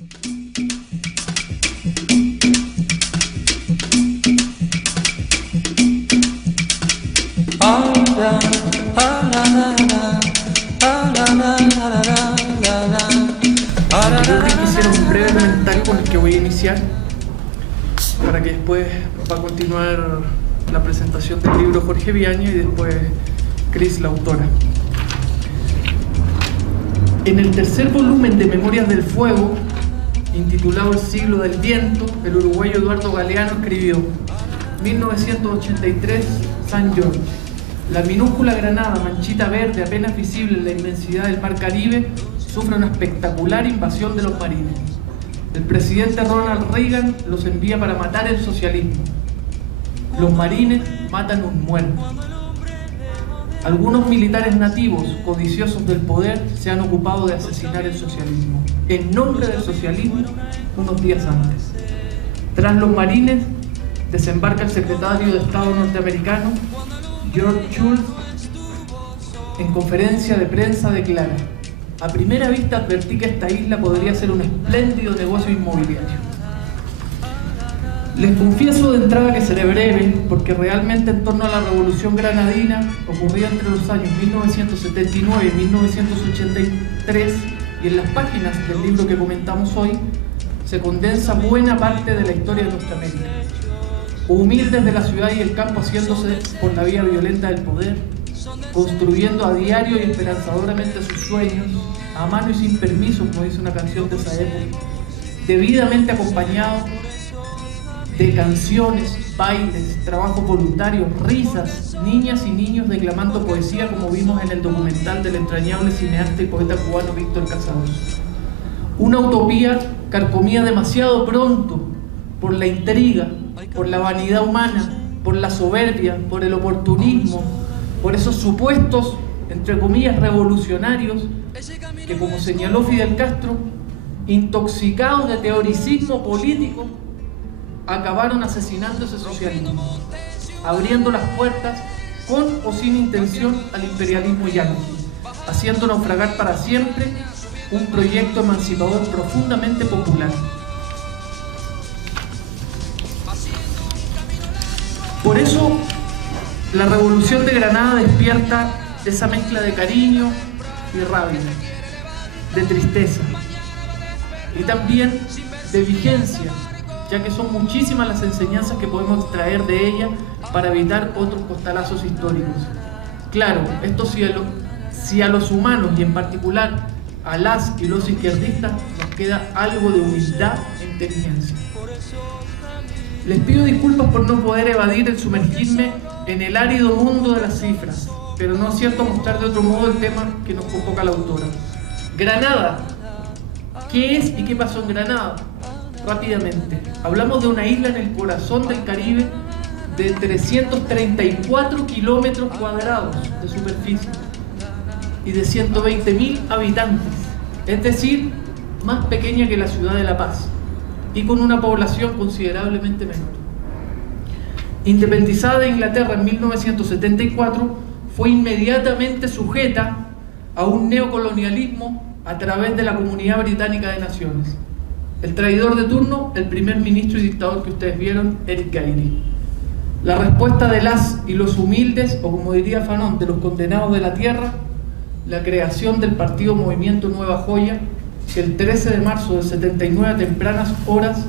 Yo quisiera un breve comentario con el que voy a iniciar, para que después va a continuar la presentación del libro Jorge Viaña y después Cris, la autora. En el tercer volumen de Memorias del Fuego, intitulado El siglo del viento, el uruguayo Eduardo Galeano escribió: 1983, San Jorge. La minúscula Granada, manchita verde apenas visible en la inmensidad del mar Caribe, sufre una espectacular invasión de los marines. El presidente Ronald Reagan los envía para matar el socialismo. Los marines matan un muerto. Algunos militares nativos, codiciosos del poder, se han ocupado de asesinar el socialismo, en nombre del socialismo, unos días antes. Tras los marines, desembarca el secretario de Estado norteamericano, George Shultz. En conferencia de prensa declara: a primera vista advertí que esta isla podría ser un espléndido negocio inmobiliario. Les confieso de entrada que seré breve, porque realmente en torno a la Revolución Granadina, ocurrida entre los años 1979 y 1983, y en las páginas del libro que comentamos hoy, se condensa buena parte de la historia de nuestra América. Humildes de la ciudad y el campo, haciéndose por la vía violenta del poder, construyendo a diario y esperanzadoramente sus sueños, a mano y sin permiso, como dice una canción de esa época, debidamente acompañado de canciones, bailes, trabajos voluntarios, risas, niñas y niños declamando poesía, como vimos en el documental del entrañable cineasta y poeta cubano Víctor Casados. Una utopía carcomida demasiado pronto por la intriga, por la vanidad humana, por la soberbia, por el oportunismo, por esos supuestos, entre comillas, revolucionarios, que, como señaló Fidel Castro, intoxicados de teoricismo político, acabaron asesinando ese socialismo, abriendo las puertas, con o sin intención, al imperialismo yanqui, haciendo naufragar para siempre un proyecto emancipador profundamente popular. Por eso, la Revolución de Granada despierta esa mezcla de cariño y rabia, de tristeza y también de vigencia, ya que son muchísimas las enseñanzas que podemos extraer de ella para evitar otros costalazos históricos. Claro, esto si a los humanos y en particular a las y los izquierdistas nos queda algo de humildad e inteligencia. Les pido disculpas por no poder evadir el sumergirme en el árido mundo de las cifras, pero no acierto a mostrar de otro modo el tema que nos convoca la autora. Granada. ¿Qué es y qué pasó en Granada? Rápidamente, hablamos de una isla en el corazón del Caribe de 334 kilómetros cuadrados de superficie y de 120.000 habitantes, es decir, más pequeña que la ciudad de La Paz y con una población considerablemente menor. Independizada de Inglaterra en 1974, fue inmediatamente sujeta a un neocolonialismo a través de la Comunidad Británica de Naciones. El traidor de turno, el primer ministro y dictador que ustedes vieron, Eric Gairy. La respuesta de las y los humildes, o como diría Fanon, de los condenados de la tierra, la creación del partido Movimiento Nueva Joya, que el 13 de marzo del 79 a tempranas horas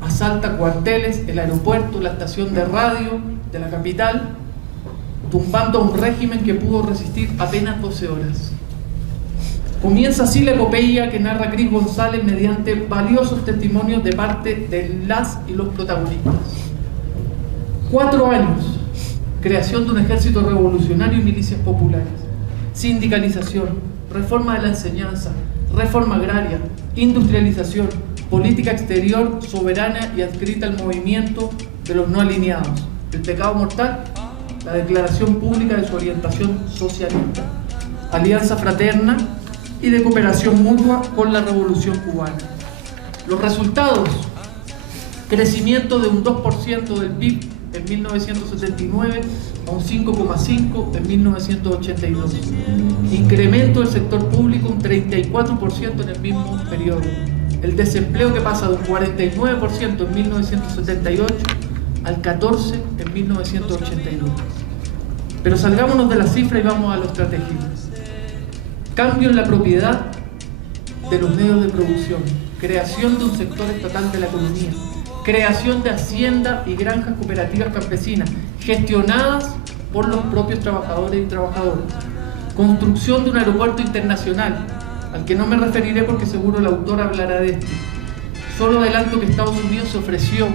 asalta cuarteles, el aeropuerto, la estación de radio de la capital, tumbando a un régimen que pudo resistir apenas 12 horas. Comienza así la epopeya que narra Cris González mediante valiosos testimonios de parte de las y los protagonistas. 4 años, creación de un ejército revolucionario y milicias populares, sindicalización, reforma de la enseñanza, reforma agraria, industrialización, política exterior soberana y adscrita al movimiento de los no alineados, el pecado mortal, la declaración pública de su orientación socialista, alianza fraterna y de cooperación mutua con la Revolución Cubana. Los resultados: crecimiento de un 2% del PIB en 1979 a un 5,5% en 1982, incremento del sector público un 34% en el mismo periodo, el desempleo que pasa de un 49% en 1978 al 14% en 1982. Pero salgámonos de la cifra y vamos a lo estratégico. Cambio en la propiedad de los medios de producción, creación de un sector estatal de la economía, creación de haciendas y granjas cooperativas campesinas gestionadas por los propios trabajadores y trabajadoras, construcción de un aeropuerto internacional, al que no me referiré porque seguro el autor hablará de esto. Solo adelanto que Estados Unidos se ofreció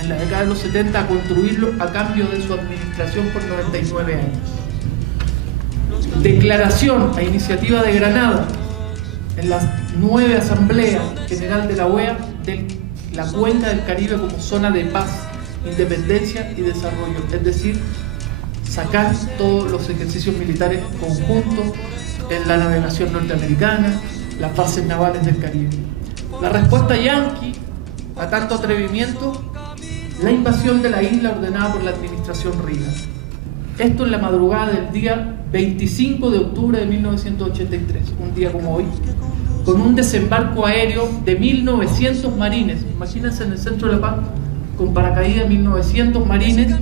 en la década de los 70 a construirlo a cambio de su administración por 99 años. Declaración a iniciativa de Granada en la 9 Asamblea General de la OEA de la Cuenca del Caribe como zona de paz, independencia y desarrollo, es decir, sacar todos los ejercicios militares conjuntos en la navegación norteamericana, las bases navales del Caribe. La respuesta yanqui a tanto atrevimiento, la invasión de la isla ordenada por la administración Reagan. Esto en la madrugada del día 25 de octubre de 1983, un día como hoy, con un desembarco aéreo de 1.900 marines. Imagínense en el centro de La Paz, con paracaídas, 1.900 marines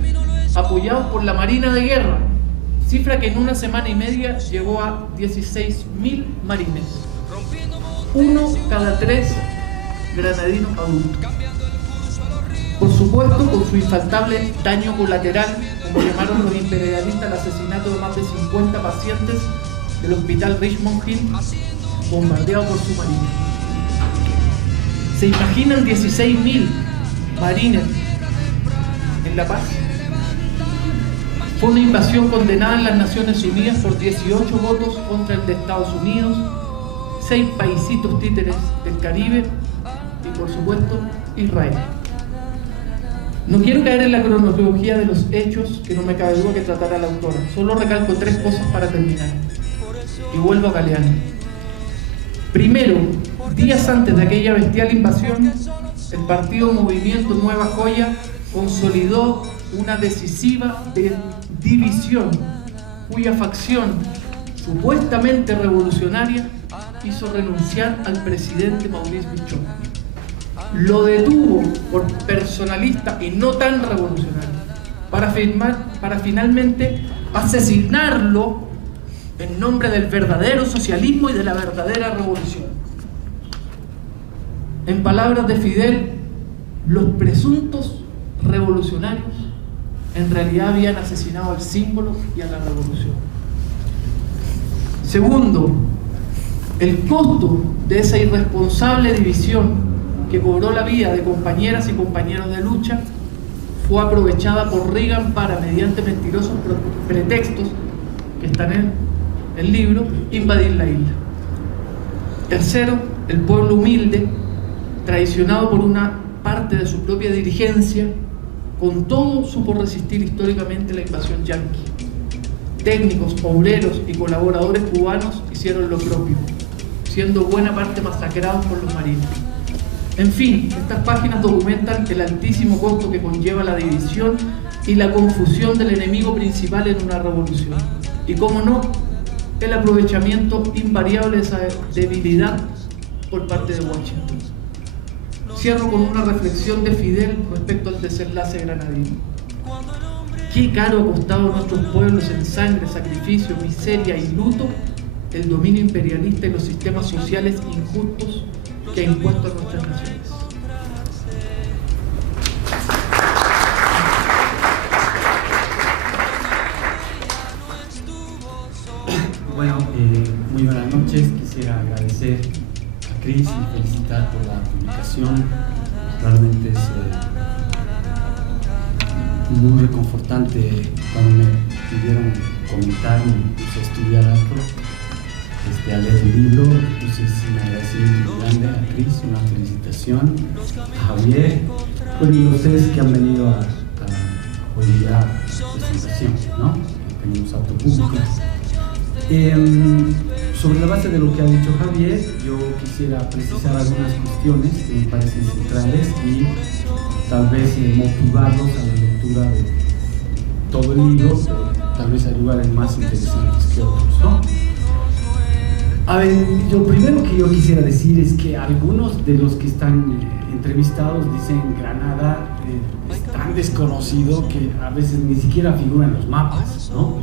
apoyados por la Marina de Guerra, cifra que en una semana y media llegó a 16.000 marines, uno cada 3 granadinos adultos. Por supuesto, con su infaltable daño colateral, como llamaron los imperialistas, el asesinato de más de 50 pacientes del hospital Richmond Hill, bombardeado por submarinos. ¿Se imaginan 16.000 marines en La Paz? Fue una invasión condenada en las Naciones Unidas por 18 votos contra el de Estados Unidos, 6 paisitos títeres del Caribe y, por supuesto, Israel. No quiero caer en la cronología de los hechos, que no me cabe duda que tratará la autora. Solo recalco 3 cosas para terminar. Y vuelvo a Galeano. Primero, días antes de aquella bestial invasión, el partido Movimiento Nueva Joya consolidó una decisiva división, cuya facción supuestamente revolucionaria hizo renunciar al presidente Maurice Bichon. Lo detuvo por personalista y no tan revolucionario, para finalmente asesinarlo en nombre del verdadero socialismo y de la verdadera revolución. En palabras de Fidel, los presuntos revolucionarios en realidad habían asesinado al símbolo y a la revolución. Segundo, el costo de esa irresponsable división que cobró la vida de compañeras y compañeros de lucha fue aprovechada por Reagan para, mediante mentirosos pretextos que están en el libro, invadir la isla. Tercero, el pueblo humilde, traicionado por una parte de su propia dirigencia, con todo supo resistir históricamente la invasión yanqui. Técnicos, obreros y colaboradores cubanos hicieron lo propio, siendo buena parte masacrados por los marines. En fin, estas páginas documentan el altísimo costo que conlleva la división y la confusión del enemigo principal en una revolución. Y cómo no, el aprovechamiento invariable de esa debilidad por parte de Washington. Cierro con una reflexión de Fidel respecto al desenlace granadino. Qué caro ha costado a nuestros pueblos en sangre, sacrificio, miseria y luto el dominio imperialista y los sistemas sociales injustos que ha impuesto a nuestras naciones. Bueno, muy buenas noches. Quisiera agradecer a Cris y felicitar por la publicación. Realmente es muy reconfortante cuando me pidieron comentar y me puse a estudiar algo, a leer el libro. Entonces, un agradecimiento muy grande a Cris, una felicitación a Javier, y a ustedes que han venido a oír la presentación, ¿no? Que tenemos auto público. Sobre la base de lo que ha dicho Javier, yo quisiera precisar algunas cuestiones que me parecen centrales y tal vez motivarlos a la lectura de todo el libro, pero tal vez hay lugares más interesantes que otros, ¿no? A ver, lo primero que yo quisiera decir es que algunos de los que están entrevistados dicen Granada es tan desconocido que a veces ni siquiera figura en los mapas, ¿no?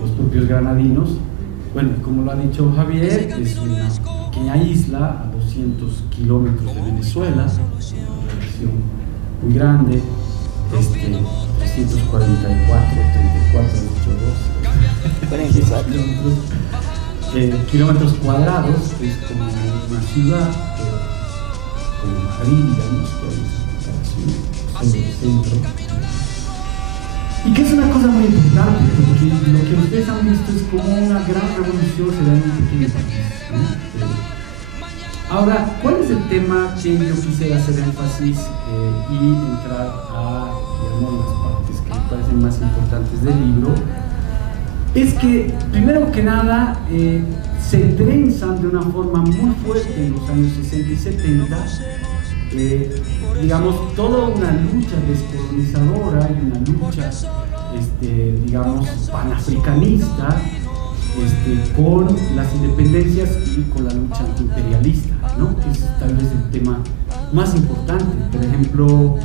Los propios granadinos. Bueno, como lo ha dicho Javier, es una pequeña isla a 200 kilómetros de Venezuela, una región muy grande, 344, 34, 82 kilómetros cuadrados, es como una ciudad, como Madrid, digamos, sobre el centro. Y que es una cosa muy importante, porque lo que ustedes han visto es como una gran revolución se da en un pequeño país, ¿no? Ahora, ¿cuál es el tema que yo quisiera hacer énfasis y entrar a, digamos, las partes que me parecen más importantes del libro? Es que, primero que nada, se trenzan de una forma muy fuerte en los años 60 y 70, digamos, toda una lucha descolonizadora y una lucha, digamos, panafricanista, con las independencias y con la lucha antiimperialista, ¿no? Que es tal vez el tema más importante. Por ejemplo,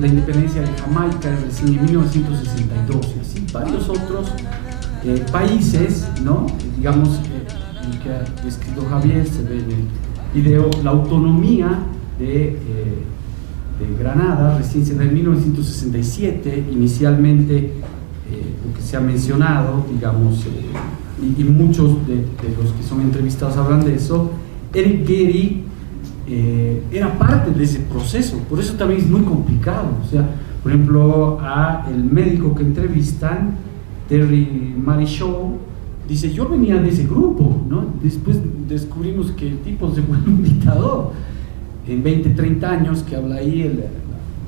la independencia de Jamaica es recién en 1962, y así varios otros países, ¿no? Digamos, el que ha descrito Javier, se ve en el video, la autonomía de Granada recién se da en 1967, inicialmente lo que se ha mencionado, digamos, y muchos de los que son entrevistados hablan de eso. Eric Gehry era parte de ese proceso, por eso también es muy complicado. O sea, por ejemplo, a el médico que entrevistan, Terry Marichaud, dice: yo venía de ese grupo, ¿no? Después descubrimos que el tipo se fue un dictador en 20, 30 años, que habla ahí el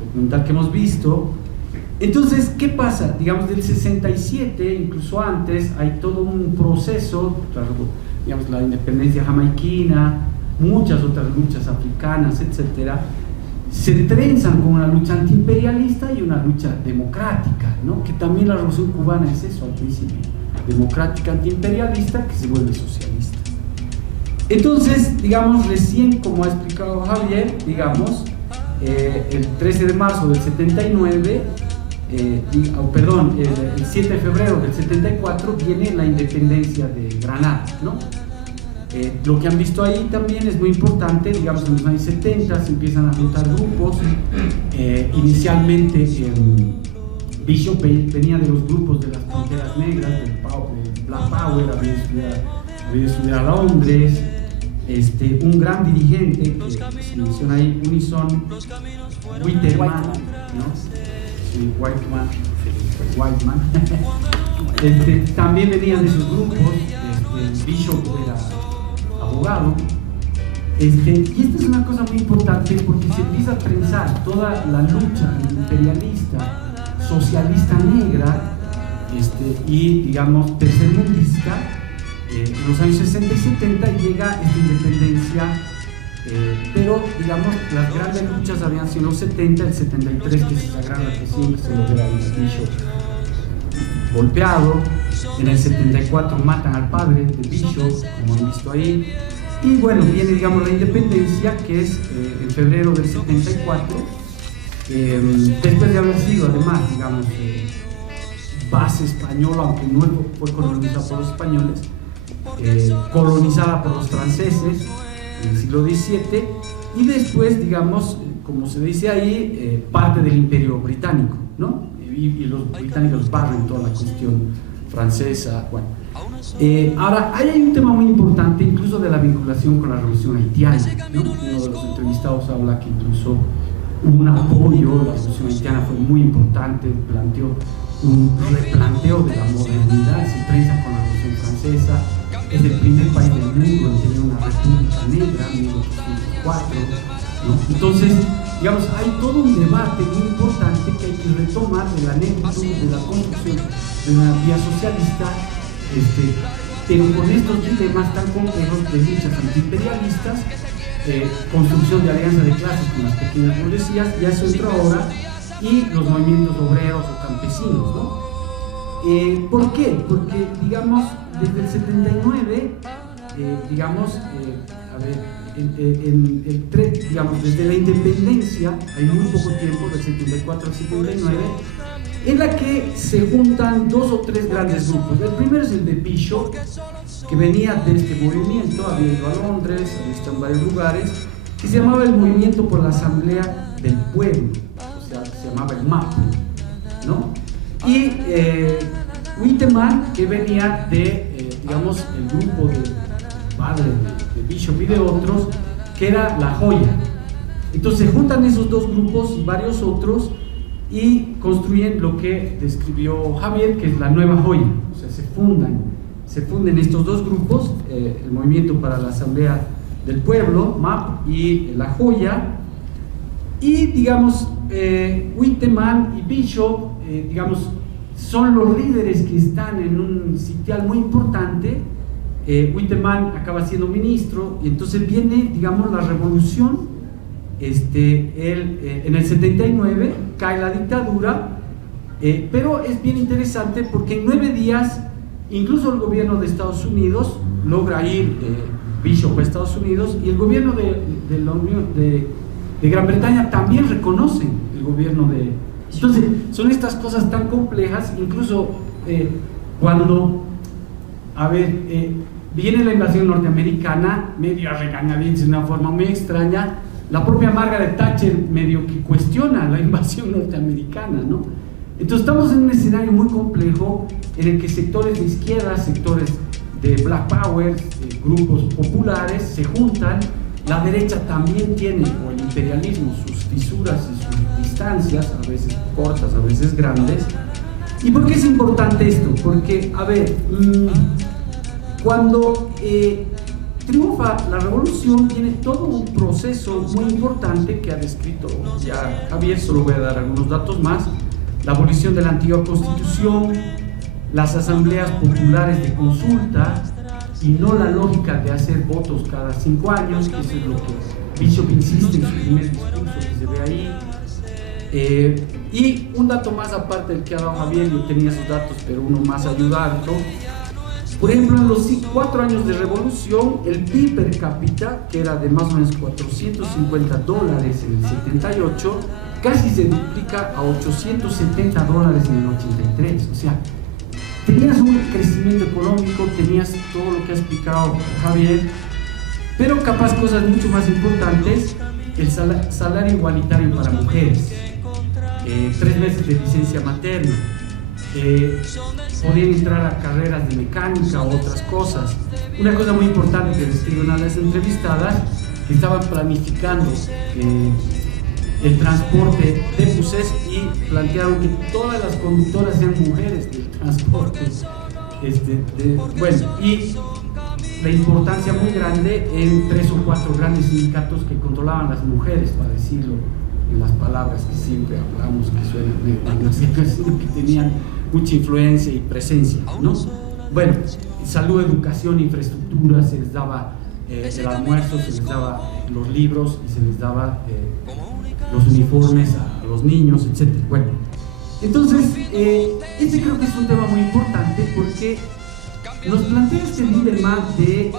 documental que hemos visto. Entonces, ¿qué pasa? Digamos, del 67, incluso antes, hay todo un proceso, digamos, la independencia jamaiquina, muchas otras luchas africanas, etcétera, se trenzan con una lucha antiimperialista y una lucha democrática, ¿no? Que también la revolución cubana es eso al principio, democrática antiimperialista que se vuelve socialista. Entonces, digamos, recién, como ha explicado Javier, digamos, el 13 de marzo del 79, el 7 de febrero del 74 viene la independencia de Granada, ¿no? Lo que han visto ahí también es muy importante. Digamos, en los años 70 se empiezan a juntar grupos. Inicialmente Bishop venía de los grupos de las Panteras Negras, del Black Power, había estudiado a Londres. Un gran dirigente que se menciona ahí, Unison Whiteman, ¿no? Sí, Whiteman. También venían de esos grupos. Bishop era abogado. Y esta es una cosa muy importante porque se empieza a trenzar toda la lucha imperialista, socialista negra, y, digamos, tercermundista. En los años 60 y 70 llega esta independencia, pero, digamos, las grandes luchas habían sido en los 70, el 73, que es esa gran represión que se logra ahí, Bishop golpeado. En el 74 matan al padre de Bishop, como han visto ahí. Y bueno, viene, digamos, la independencia, que es en febrero del 74, después de haber sido, además, digamos, base española, aunque no fue colonizada por los españoles, colonizada por los franceses en el siglo XVII, y después, digamos, como se dice ahí, parte del imperio británico, ¿no? Y los británicos barren toda la cuestión francesa. Bueno, ahora hay un tema muy importante, incluso de la vinculación con la revolución haitiana, ¿no? Uno de los entrevistados habla que incluso hubo un apoyo, la revolución haitiana fue muy importante, planteó un replanteo de la modernidad, se trenza con la revolución francesa. Es el primer país del mundo en tener una república negra en 1804, ¿no? Entonces, digamos, hay todo un debate muy importante que hay que retomar de la anécdota, de la construcción de una vía socialista, pero con estos dilemas tan complejos de luchas antiimperialistas, construcción de alianza de clases con las pequeñas burguesías, ya eso entró ahora, y los movimientos obreros o campesinos, ¿no? ¿Por qué? Porque, digamos, desde el 79 digamos, digamos, desde la independencia, hay muy poco tiempo, del 74 al 79, en la que se juntan dos o tres grandes grupos. El primero es el de Bishop, que venía de este movimiento, había ido a Londres, había estado en varios lugares, que se llamaba el Movimiento por la Asamblea del Pueblo, o sea, se llamaba el MAP, ¿no? Y Winteman, que venía de, digamos, el grupo de padre de Bishop y de otros, que era La Joya. Entonces se juntan esos dos grupos y varios otros y construyen lo que describió Javier, que es la Nueva Joya. O sea, se funden estos dos grupos, el Movimiento para la Asamblea del Pueblo, MAP, y La Joya, y digamos, Winteman y Bishop, digamos, son los líderes que están en un sitial muy importante. Winteman acaba siendo ministro y entonces viene, digamos, la revolución. En el 79 cae la dictadura, pero es bien interesante porque en 9 días incluso el gobierno de Estados Unidos logra ir Bishop a Estados Unidos, y el gobierno de Gran Bretaña también reconoce el gobierno de... Entonces son estas cosas tan complejas, incluso cuando viene la invasión norteamericana, medio a regañadientes de una forma muy extraña. La propia Margaret Thatcher medio que cuestiona la invasión norteamericana, ¿no? Entonces estamos en un escenario muy complejo en el que sectores de izquierda, sectores de Black Power, grupos populares se juntan. La derecha también tiene, o el imperialismo, sus fisuras y sus distancias, a veces cortas, a veces grandes. ¿Y por qué es importante esto? Porque, cuando triunfa la revolución, tiene todo un proceso muy importante que ha descrito ya Javier. Solo voy a dar algunos datos más: la abolición de la antigua constitución, las asambleas populares de consulta, y no la lógica de hacer votos cada 5 años, que eso es lo que Bishop insiste en su primer discurso, que se ve ahí. Y un dato más aparte del que ha dado Javier, yo tenía esos datos, pero uno más ayudado. Por ejemplo, en los 4 años de revolución, el PIB per cápita, que era de más o menos $450 en el 78, casi se duplica a $870 en el 83. O sea, tenías un crecimiento económico, tenías todo lo que ha explicado Javier, pero capaz cosas mucho más importantes: el salario igualitario para mujeres, 3 meses de licencia materna, podían entrar a carreras de mecánica o otras cosas. Una cosa muy importante que describen a las entrevistadas, que estaban planificando el transporte de buses y plantearon que todas las conductoras sean mujeres del transporte. Y la importancia muy grande en 3 o 4 grandes sindicatos que controlaban las mujeres, para decirlo en las palabras que siempre hablamos, que suenan, que tenían mucha influencia y presencia, ¿no? Bueno, salud, educación, infraestructura, se les daba el almuerzo, se les daba los libros y se les daba los uniformes a los niños, etc. Bueno, entonces, este creo que es un tema muy importante porque nos plantea este Lindemann de,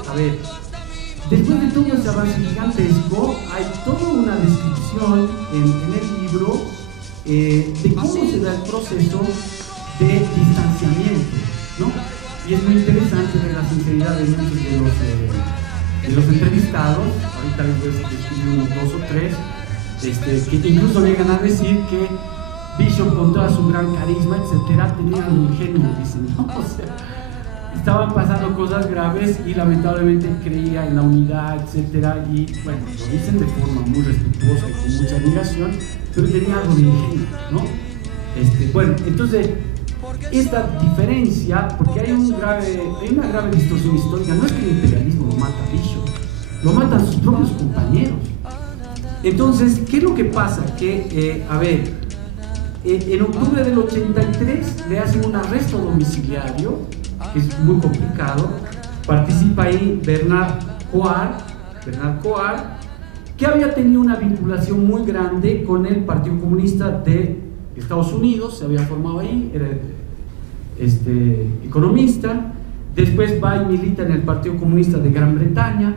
después de todo ese avance gigantesco, hay toda una descripción en el libro de cómo se da el proceso de distanciamiento, ¿no? Y es muy interesante ver la sinceridad de muchos de los entrevistados. Ahorita les voy a describir unos 2 o 3, que incluso llegan a decir que Bishop, con toda su gran carisma, etcétera, tenía un ingenuo, dicen, ¿no? O sea, estaban pasando cosas graves y lamentablemente creía en la unidad, etcétera, y bueno, lo dicen de forma muy respetuosa y con mucha admiración, pero tenía algo de ingenio, ¿no? Bueno, entonces, esta diferencia, porque hay una grave distorsión histórica. No es que el imperialismo lo mata a Bishop, lo matan sus propios compañeros. Entonces, ¿qué es lo que pasa? Que, en octubre del 83 le hacen un arresto domiciliario, que es muy complicado. Participa ahí Bernard Coard, que había tenido una vinculación muy grande con el Partido Comunista de Estados Unidos, se había formado ahí, era economista, Después va y milita en el Partido Comunista de Gran Bretaña.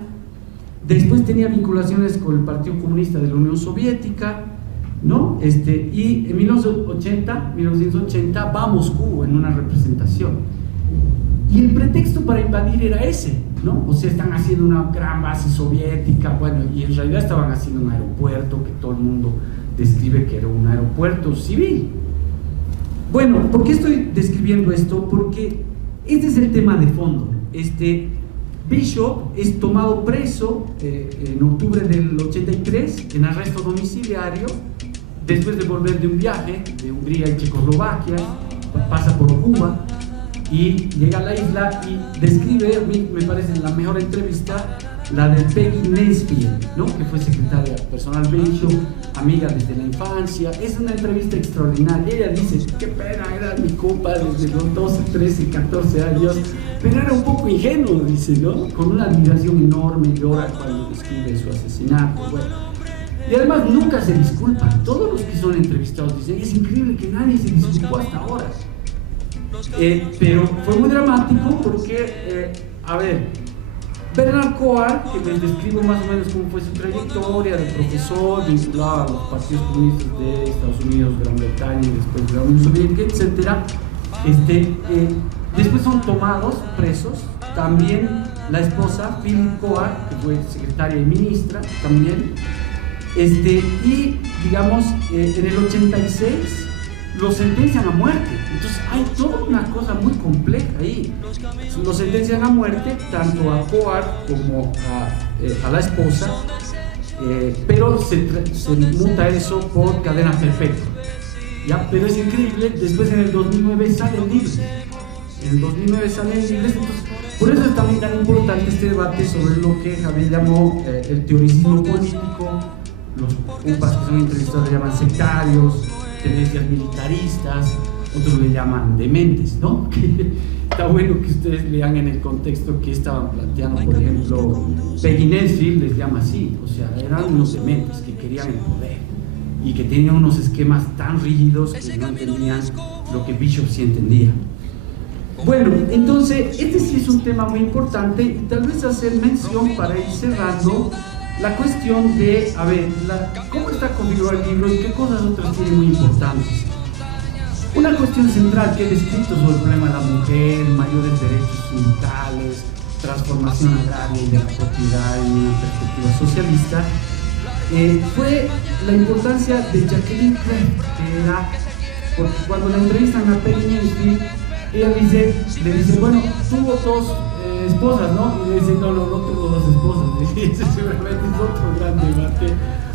Después tenía vinculaciones con el Partido Comunista de la Unión Soviética, ¿no? Y en 1980 va a Moscú en una representación. Y el pretexto para invadir era ese, ¿no? O sea, están haciendo una gran base soviética, bueno, y en realidad estaban haciendo un aeropuerto que todo el mundo describe que era un aeropuerto civil. Bueno, ¿por qué estoy describiendo esto? Porque este es el tema de fondo. Bishop es tomado preso en octubre del 83 en arresto domiciliario después de volver de un viaje de Hungría y Checoslovaquia, pasa por Cuba y llega a la isla y describe, a mí me parece la mejor entrevista, la de Peggy Nesbitt, ¿no? Que fue secretaria personal Bishop, amiga desde la infancia. Es una entrevista extraordinaria. Ella dice, qué pena, era mi compa desde los 12, 13, 14 años, pero era un poco ingenuo, dice, ¿no? Con una admiración enorme, llora cuando describe su asesinato, bueno. Y además nunca se disculpa. Todos los que son entrevistados dicen, es increíble que nadie se disculpó hasta ahora. Pero fue muy dramático porque, a ver, Bernard Cohen, que les describo más o menos cómo fue su trayectoria de profesor, vinculado a los partidos comunistas de Estados Unidos, Gran Bretaña y después de la Unión Soviética, etc. Después son tomados, presos, también la esposa, Phyllis Cohen, que fue secretaria y ministra, también. Y digamos, en el 86 lo sentencian a muerte. Entonces hay toda una cosa muy compleja ahí. Lo sentencian a muerte tanto a Cohen como a la esposa, pero se muta eso por cadena perpetua, ¿ya? Pero es increíble, después en el 2009 salen libres. En el 2009 salen libres. Entonces, por eso es también tan importante este debate sobre lo que Javier llamó el teoricismo político. Los UPAs que son entrevistados le llaman sectarios, tendencias militaristas, otros le llaman dementes, ¿no? Está bueno que ustedes lean en el contexto que estaban planteando. Por ejemplo, Peggy Nesbitt les llama así, o sea, eran unos dementes que querían el poder y que tenían unos esquemas tan rígidos que no entendían lo que Bishop sí entendía. Bueno, entonces, este sí es un tema muy importante y tal vez hacer mención para ir cerrando la cuestión de, a ver, cómo está configurado el libro y qué cosas otras tiene muy importantes. Una cuestión central que he descrito sobre el problema de la mujer, mayores derechos sindicales, transformación agraria y de la propiedad en una perspectiva socialista, fue la importancia de Jacqueline Craig, que era, porque cuando la entrevistan a Peggy Nesbitt, ella le dice, bueno, tuvo dos esposas, ¿no? Y le dice, no tuvo dos esposas. Y ese seguramente es otro gran debate.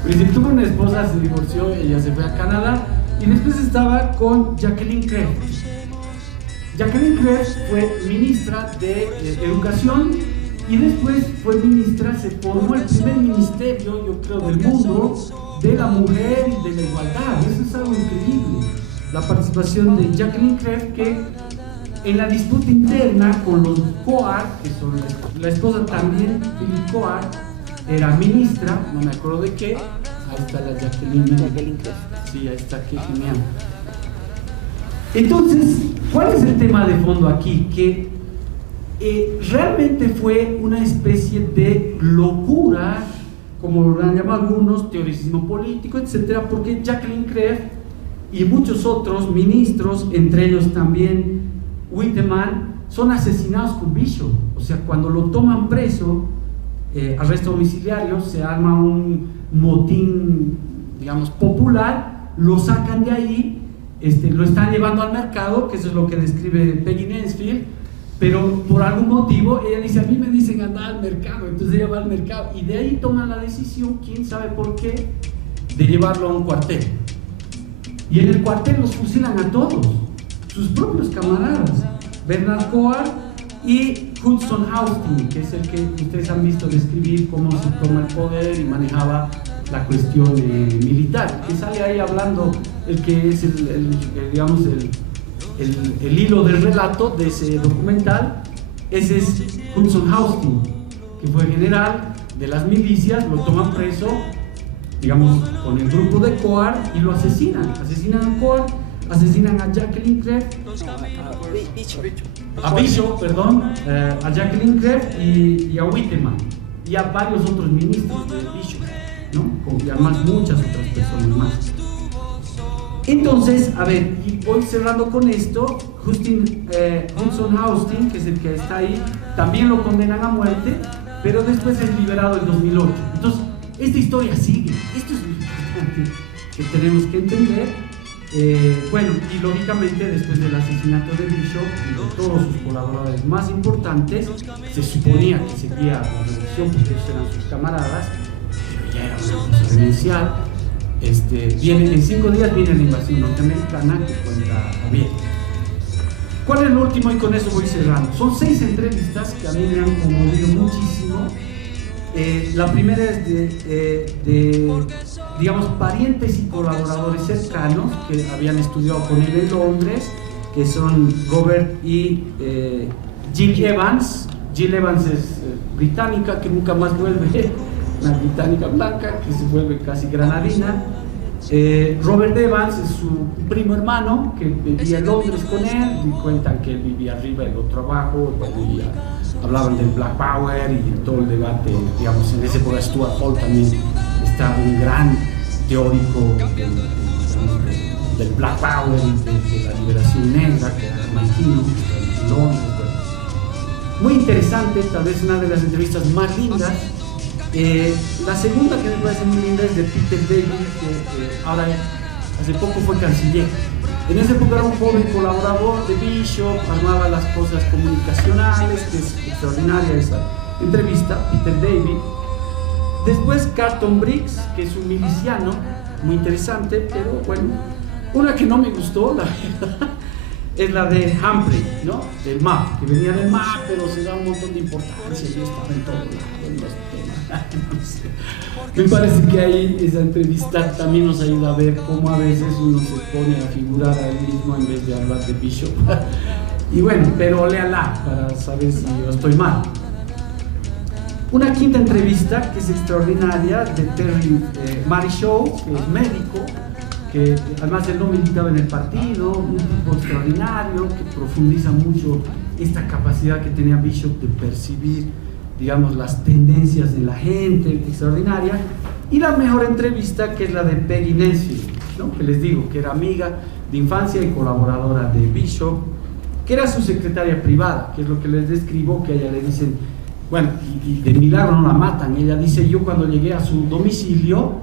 Pero dice, tuvo una esposa, se divorció, ella se fue a Canadá y después estaba con Jacqueline Craig. Jacqueline Craig fue ministra de Educación y después fue ministra, se formó el primer ministerio, yo creo, del mundo de la mujer y de la igualdad. Eso es algo increíble. La participación de Jacqueline Craig, que en la disputa interna con los Cohen, que son la esposa también, Phyllis Cohen, era ministra, no me acuerdo de qué. Ahí está la Jacqueline. Sí, ahí está, qué genial. Entonces, ¿cuál es el tema de fondo aquí? Que realmente fue una especie de locura, como lo han llamado algunos, teoricismo político, etcétera, porque Jacqueline Craig y muchos otros ministros, entre ellos también Whitman, son asesinados con Bishop. O sea, cuando lo toman preso, arresto domiciliario, se arma un motín, digamos, popular, lo sacan de ahí, lo están llevando al mercado, que eso es lo que describe Peggy Nesbitt, pero por algún motivo ella dice, a mí me dicen andar al mercado, entonces ella va al mercado y de ahí toman la decisión, quién sabe por qué, de llevarlo a un cuartel. Y en el cuartel los fusilan a todos, sus propios camaradas, Bernard Cohen y Hudson Austin, que es el que ustedes han visto describir cómo se toma el poder y manejaba la cuestión militar, que sale ahí hablando, el que es digamos el hilo del relato de ese documental. Ese es Hudson Austin, que fue general de las milicias, lo toman preso, digamos, con el grupo de Cohen y lo asesinan a Cohen, asesinan a Jacqueline Craig, a Bishop, perdón, a Jacqueline Kreeft y a Whitman, y a varios otros ministros de Bishop, ¿no? Y además muchas otras personas más. Entonces, a ver, y voy cerrando con esto. Hudson Austin, que es el que está ahí, también lo condenan a muerte, pero después es liberado en 2008. Entonces, esta historia sigue. Esto es lo importante que tenemos que entender. Bueno, y lógicamente después del asesinato de Bishop y de todos sus colaboradores más importantes, se suponía que seguía la revolución porque ellos eran sus camaradas, pero ya era una cosa demencial. En 5 días viene la invasión norteamericana que cuenta Javier. ¿Cuál es lo último? Y con eso voy cerrando. Son 6 entrevistas que a mí me han conmovido muchísimo. La primera es de digamos, parientes y colaboradores cercanos que habían estudiado con él en Londres, que son Robert y Jill Evans. Jill Evans es británica, que nunca más vuelve, una británica blanca que se vuelve casi granadina. Robert Evans es su primo hermano que vivía en Londres con él, y cuentan que él vivía arriba y el otro abajo, hablaban del Black Power y todo el debate, digamos, en esa época Stuart Hall también está un gran teórico del Black Power y de la liberación negra, que era jamaiquino, en Londres. Bueno, muy interesante, tal vez una de las entrevistas más lindas. La segunda que me parece muy linda es de Peter David, que ahora hace poco fue canciller. En esa época era un joven colaborador de Bishop, armaba las cosas comunicacionales, que es extraordinaria esa entrevista, Peter David. Después Carlton Briggs, que es un miliciano, muy interesante, pero bueno, una que no me gustó, la verdad, es la de Humphrey, ¿no? Del MAP, que venía del MAP, pero se da un montón de importancia y estaba en todo lado, en los temas. No sé. Me parece que ahí esa entrevista también nos ayuda a ver cómo a veces uno se pone a figurar a él mismo en vez de hablar de Bishop. Y bueno, pero léala para saber si yo estoy mal. Una quinta entrevista que es extraordinaria de Terry Marichaud, que es médico, que además él no militaba en el partido, un tipo extraordinario que profundiza mucho esta capacidad que tenía Bishop de percibir, digamos, las tendencias de la gente, extraordinaria. Y la mejor entrevista, que es la de Peggy Mansfield, ¿no? Que les digo que era amiga de infancia y colaboradora de Bishop, que era su secretaria privada, que es lo que les describo, que a ella le dicen, bueno, y de milagro no la matan. Ella dice, yo cuando llegué a su domicilio,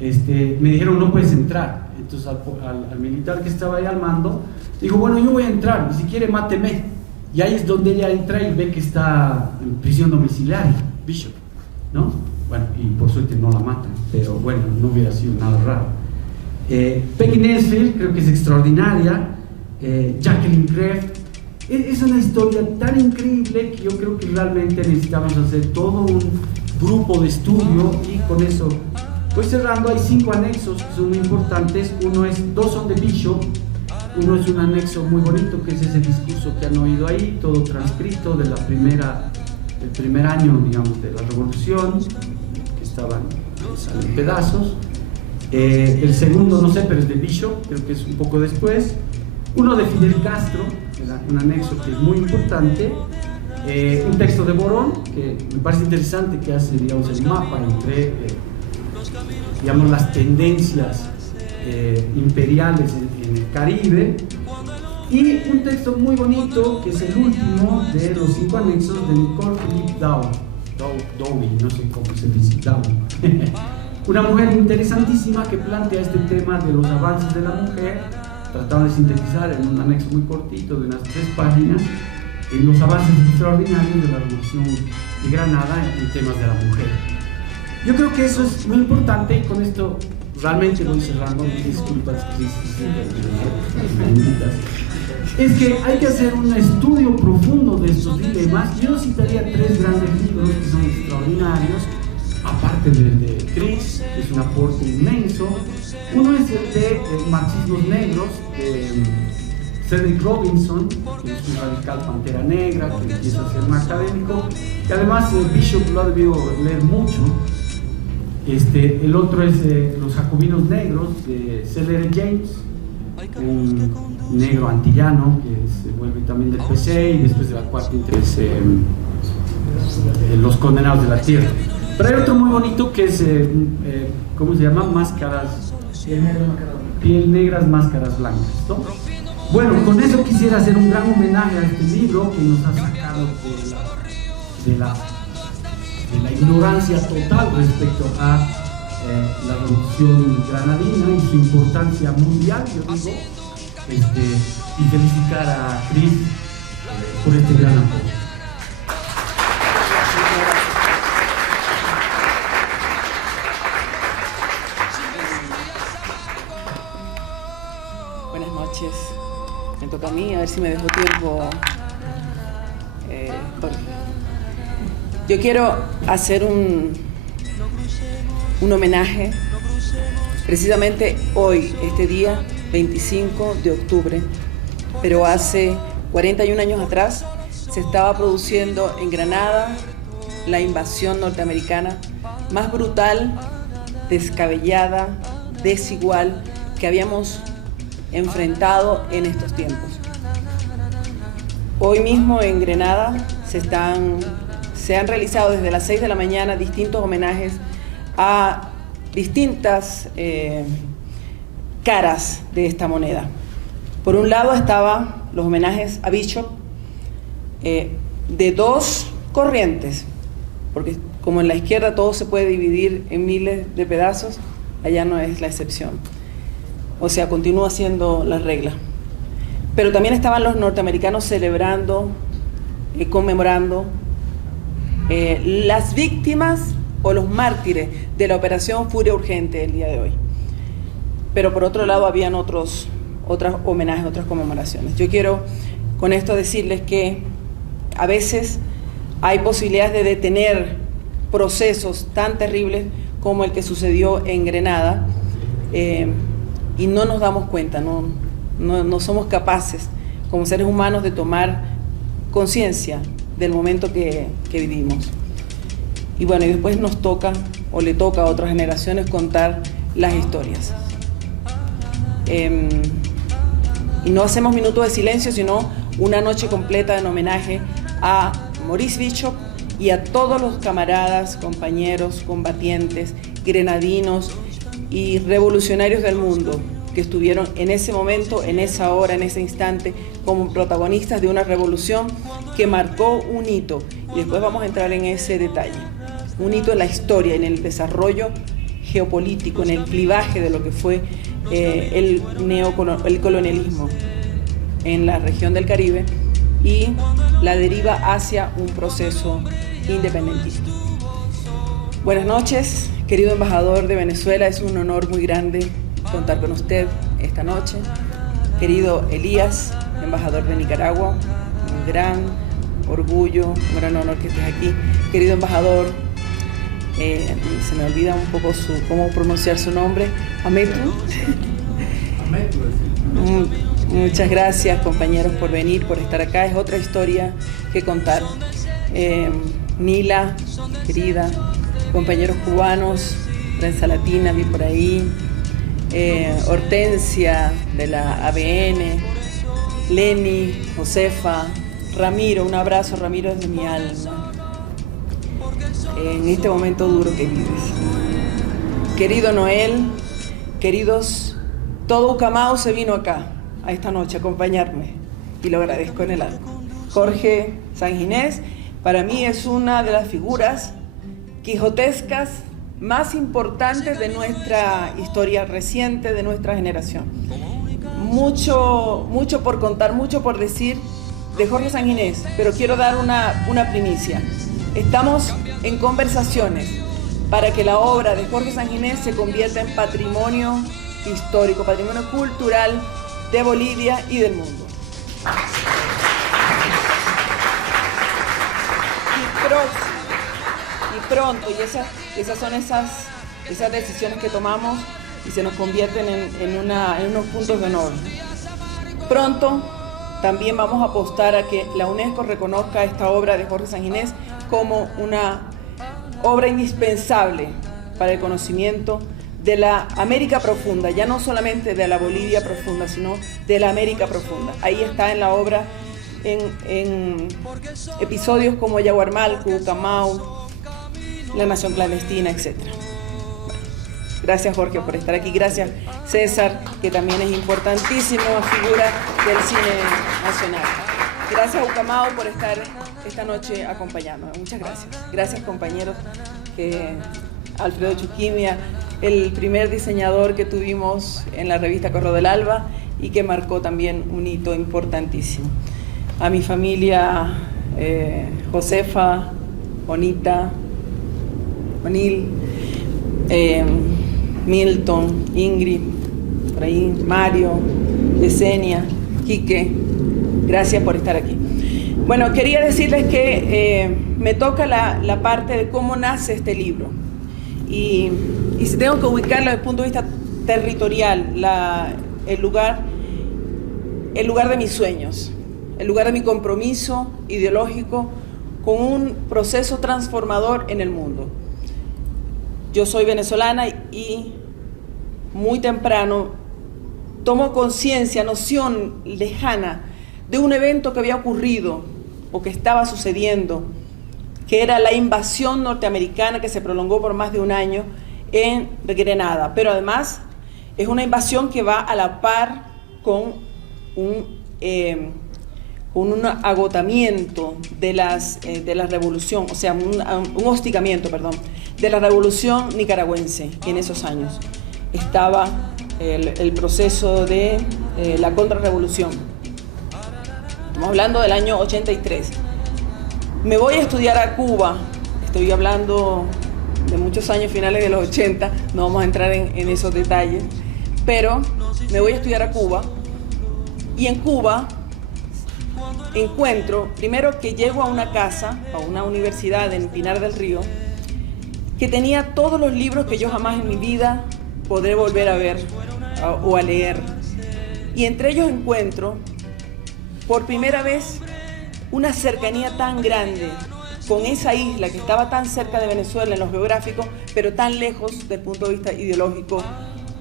me dijeron no puedes entrar. Entonces al militar que estaba ahí al mando, dijo, bueno, yo voy a entrar, y si quiere máteme. Y ahí es donde ella entra y ve que está en prisión domiciliaria, Bishop, ¿no? Bueno, y por suerte no la matan, pero bueno, no hubiera sido nada raro. Peggy Mansfield, creo que es extraordinaria. Jacqueline Kreeft, es una historia tan increíble que yo creo que realmente necesitamos hacer todo un grupo de estudio, y con eso voy cerrando. Hay 5 anexos que son muy importantes. Dos son de Bishop. Uno es un anexo muy bonito, que es ese discurso que han oído ahí, todo transcrito del primer año, digamos, de la revolución, que estaban en pedazos. El segundo, no sé, pero es de Bishop, creo que es un poco después. Uno de Fidel Castro, un anexo que es muy importante. Un texto de Borón, que me parece interesante, que hace, digamos, el mapa entre, digamos, las tendencias imperiales en el Caribe. Y un texto muy bonito, que es el último de los 5 anexos, de Nicole Phillips Dowie, no sé cómo se dice, Dowie. Una mujer interesantísima que plantea este tema de los avances de la mujer, tratando de sintetizar en un anexo muy cortito de unas 3 páginas, en los avances extraordinarios de la Revolución de Granada en temas de la mujer. Yo creo que eso es muy importante, y con esto realmente voy cerrando. Disculpas, es que hay que hacer un estudio profundo de estos dilemas. Yo citaría 3 grandes libros que son extraordinarios, aparte del de Chris, que es un aporte inmenso. Uno es el de Marxismos Negros, de Cedric Robinson, que es un radical pantera negra, que empieza a ser un académico, que además Bishop lo ha debido leer mucho. El otro es Los Jacobinos Negros, de C.L.R. James, un negro antillano que se vuelve también del PC, y después de la cuarta es Los Condenados de la Tierra. Pero hay otro muy bonito que es, ¿cómo se llama? Máscaras, piel negras, máscaras blancas, ¿no? Bueno, con eso quisiera hacer un gran homenaje a este libro que nos ha sacado de la ignorancia total respecto a la Revolución Granadina y su importancia mundial, yo digo, y felicitar a Cris por este gran apoyo. Buenas noches. Me toca a mí, a ver si me dejo tiempo, Jorge. Yo quiero hacer un homenaje precisamente hoy, este día 25 de octubre, pero hace 41 años atrás se estaba produciendo en Granada la invasión norteamericana más brutal, descabellada, desigual que habíamos enfrentado en estos tiempos. Hoy mismo en Granada se han realizado desde las 6 de la mañana distintos homenajes a distintas caras de esta moneda. Por un lado estaban los homenajes a Bishop de dos corrientes, porque como en la izquierda todo se puede dividir en miles de pedazos, allá no es la excepción. O sea, continúa siendo la regla. Pero también estaban los norteamericanos celebrando, conmemorando las víctimas o los mártires de la Operación Furia Urgente el día de hoy. Pero por otro lado habían otros homenajes, otras conmemoraciones. Yo quiero con esto decirles que a veces hay posibilidades de detener procesos tan terribles como el que sucedió en Granada, y no nos damos cuenta, no somos capaces como seres humanos de tomar conciencia del momento que vivimos. Y bueno, y después nos toca, o le toca a otras generaciones, contar las historias. Y no hacemos minutos de silencio, sino una noche completa en homenaje a Maurice Bishop y a todos los camaradas, compañeros, combatientes, grenadinos y revolucionarios del mundo que estuvieron en ese momento, en esa hora, en ese instante, como protagonistas de una revolución que marcó un hito. Y después vamos a entrar en ese detalle. Un hito en la historia, en el desarrollo geopolítico, en el clivaje de lo que fue el colonialismo en la región del Caribe y la deriva hacia un proceso independentista. Buenas noches, querido embajador de Venezuela, es un honor muy grande contar con usted esta noche. Querido Elías, embajador de Nicaragua, un gran orgullo, un gran honor que estés aquí. Querido embajador, se me olvida un poco cómo pronunciar su nombre, Ametu. Muchas gracias, compañeros, por venir, por estar acá. Es otra historia que contar. Nila, querida, compañeros cubanos, prensa latina, vi por ahí, Hortensia de la ABN, Leni, Josefa, Ramiro, un abrazo, Ramiro, desde mi alma, en este momento duro que vives. Querido Noel, queridos, todo Ucamao se vino acá, a esta noche, a acompañarme, y lo agradezco en el alma. Jorge Sanginés, para mí es una de las figuras quijotescas más importantes de nuestra historia reciente, de nuestra generación. Mucho por contar, mucho por decir de Jorge Sanginés, pero quiero dar una primicia. Estamos en conversaciones para que la obra de Jorge Sanginés se convierta en patrimonio histórico, patrimonio cultural de Bolivia y del mundo. Y pronto, y esas son esas decisiones que tomamos y se nos convierten en unos puntos de honor. Pronto también vamos a apostar a que la UNESCO reconozca esta obra de Jorge Sanginés como una obra indispensable para el conocimiento de la América profunda, ya no solamente de la Bolivia profunda, sino de la América profunda. Ahí está en la obra, en episodios como Yaguarmalco, Ucamau, La Nación Clandestina, etc. Gracias, Jorge, por estar aquí. Gracias, César, que también es importantísima figura del cine nacional. Gracias, Ucamau, por estar esta noche acompañándonos. Muchas gracias. Gracias, compañeros. Alfredo Chuquimia, el primer diseñador que tuvimos en la revista Correo del Alba y que marcó también un hito importantísimo. A mi familia, Josefa, Bonita, Onil, Milton, Ingrid, por ahí, Mario, Yesenia, Quique, gracias por estar aquí. Bueno, quería decirles que me toca la parte de cómo nace este libro. Y si tengo que ubicarlo desde el punto de vista territorial, el lugar de mis sueños, el lugar de mi compromiso ideológico con un proceso transformador en el mundo. Yo soy venezolana y muy temprano tomo conciencia, noción lejana de un evento que había ocurrido o que estaba sucediendo, que era la invasión norteamericana que se prolongó por más de un año en Grenada. Pero además es una invasión que va a la par con un agotamiento de la revolución, o sea, un hostigamiento, perdón, de la revolución nicaragüense en esos años. Estaba el proceso de la contrarrevolución. Estamos hablando del año 83. Me voy a estudiar a Cuba, estoy hablando de muchos años, finales de los 80, no vamos a entrar en esos detalles, pero me voy a estudiar a Cuba y en Cuba encuentro, primero que llego a una casa, a una universidad en Pinar del Río, que tenía todos los libros que yo jamás en mi vida podré volver a ver o a leer. Y entre ellos encuentro, por primera vez, una cercanía tan grande con esa isla que estaba tan cerca de Venezuela en lo geográfico, pero tan lejos desde el punto de vista ideológico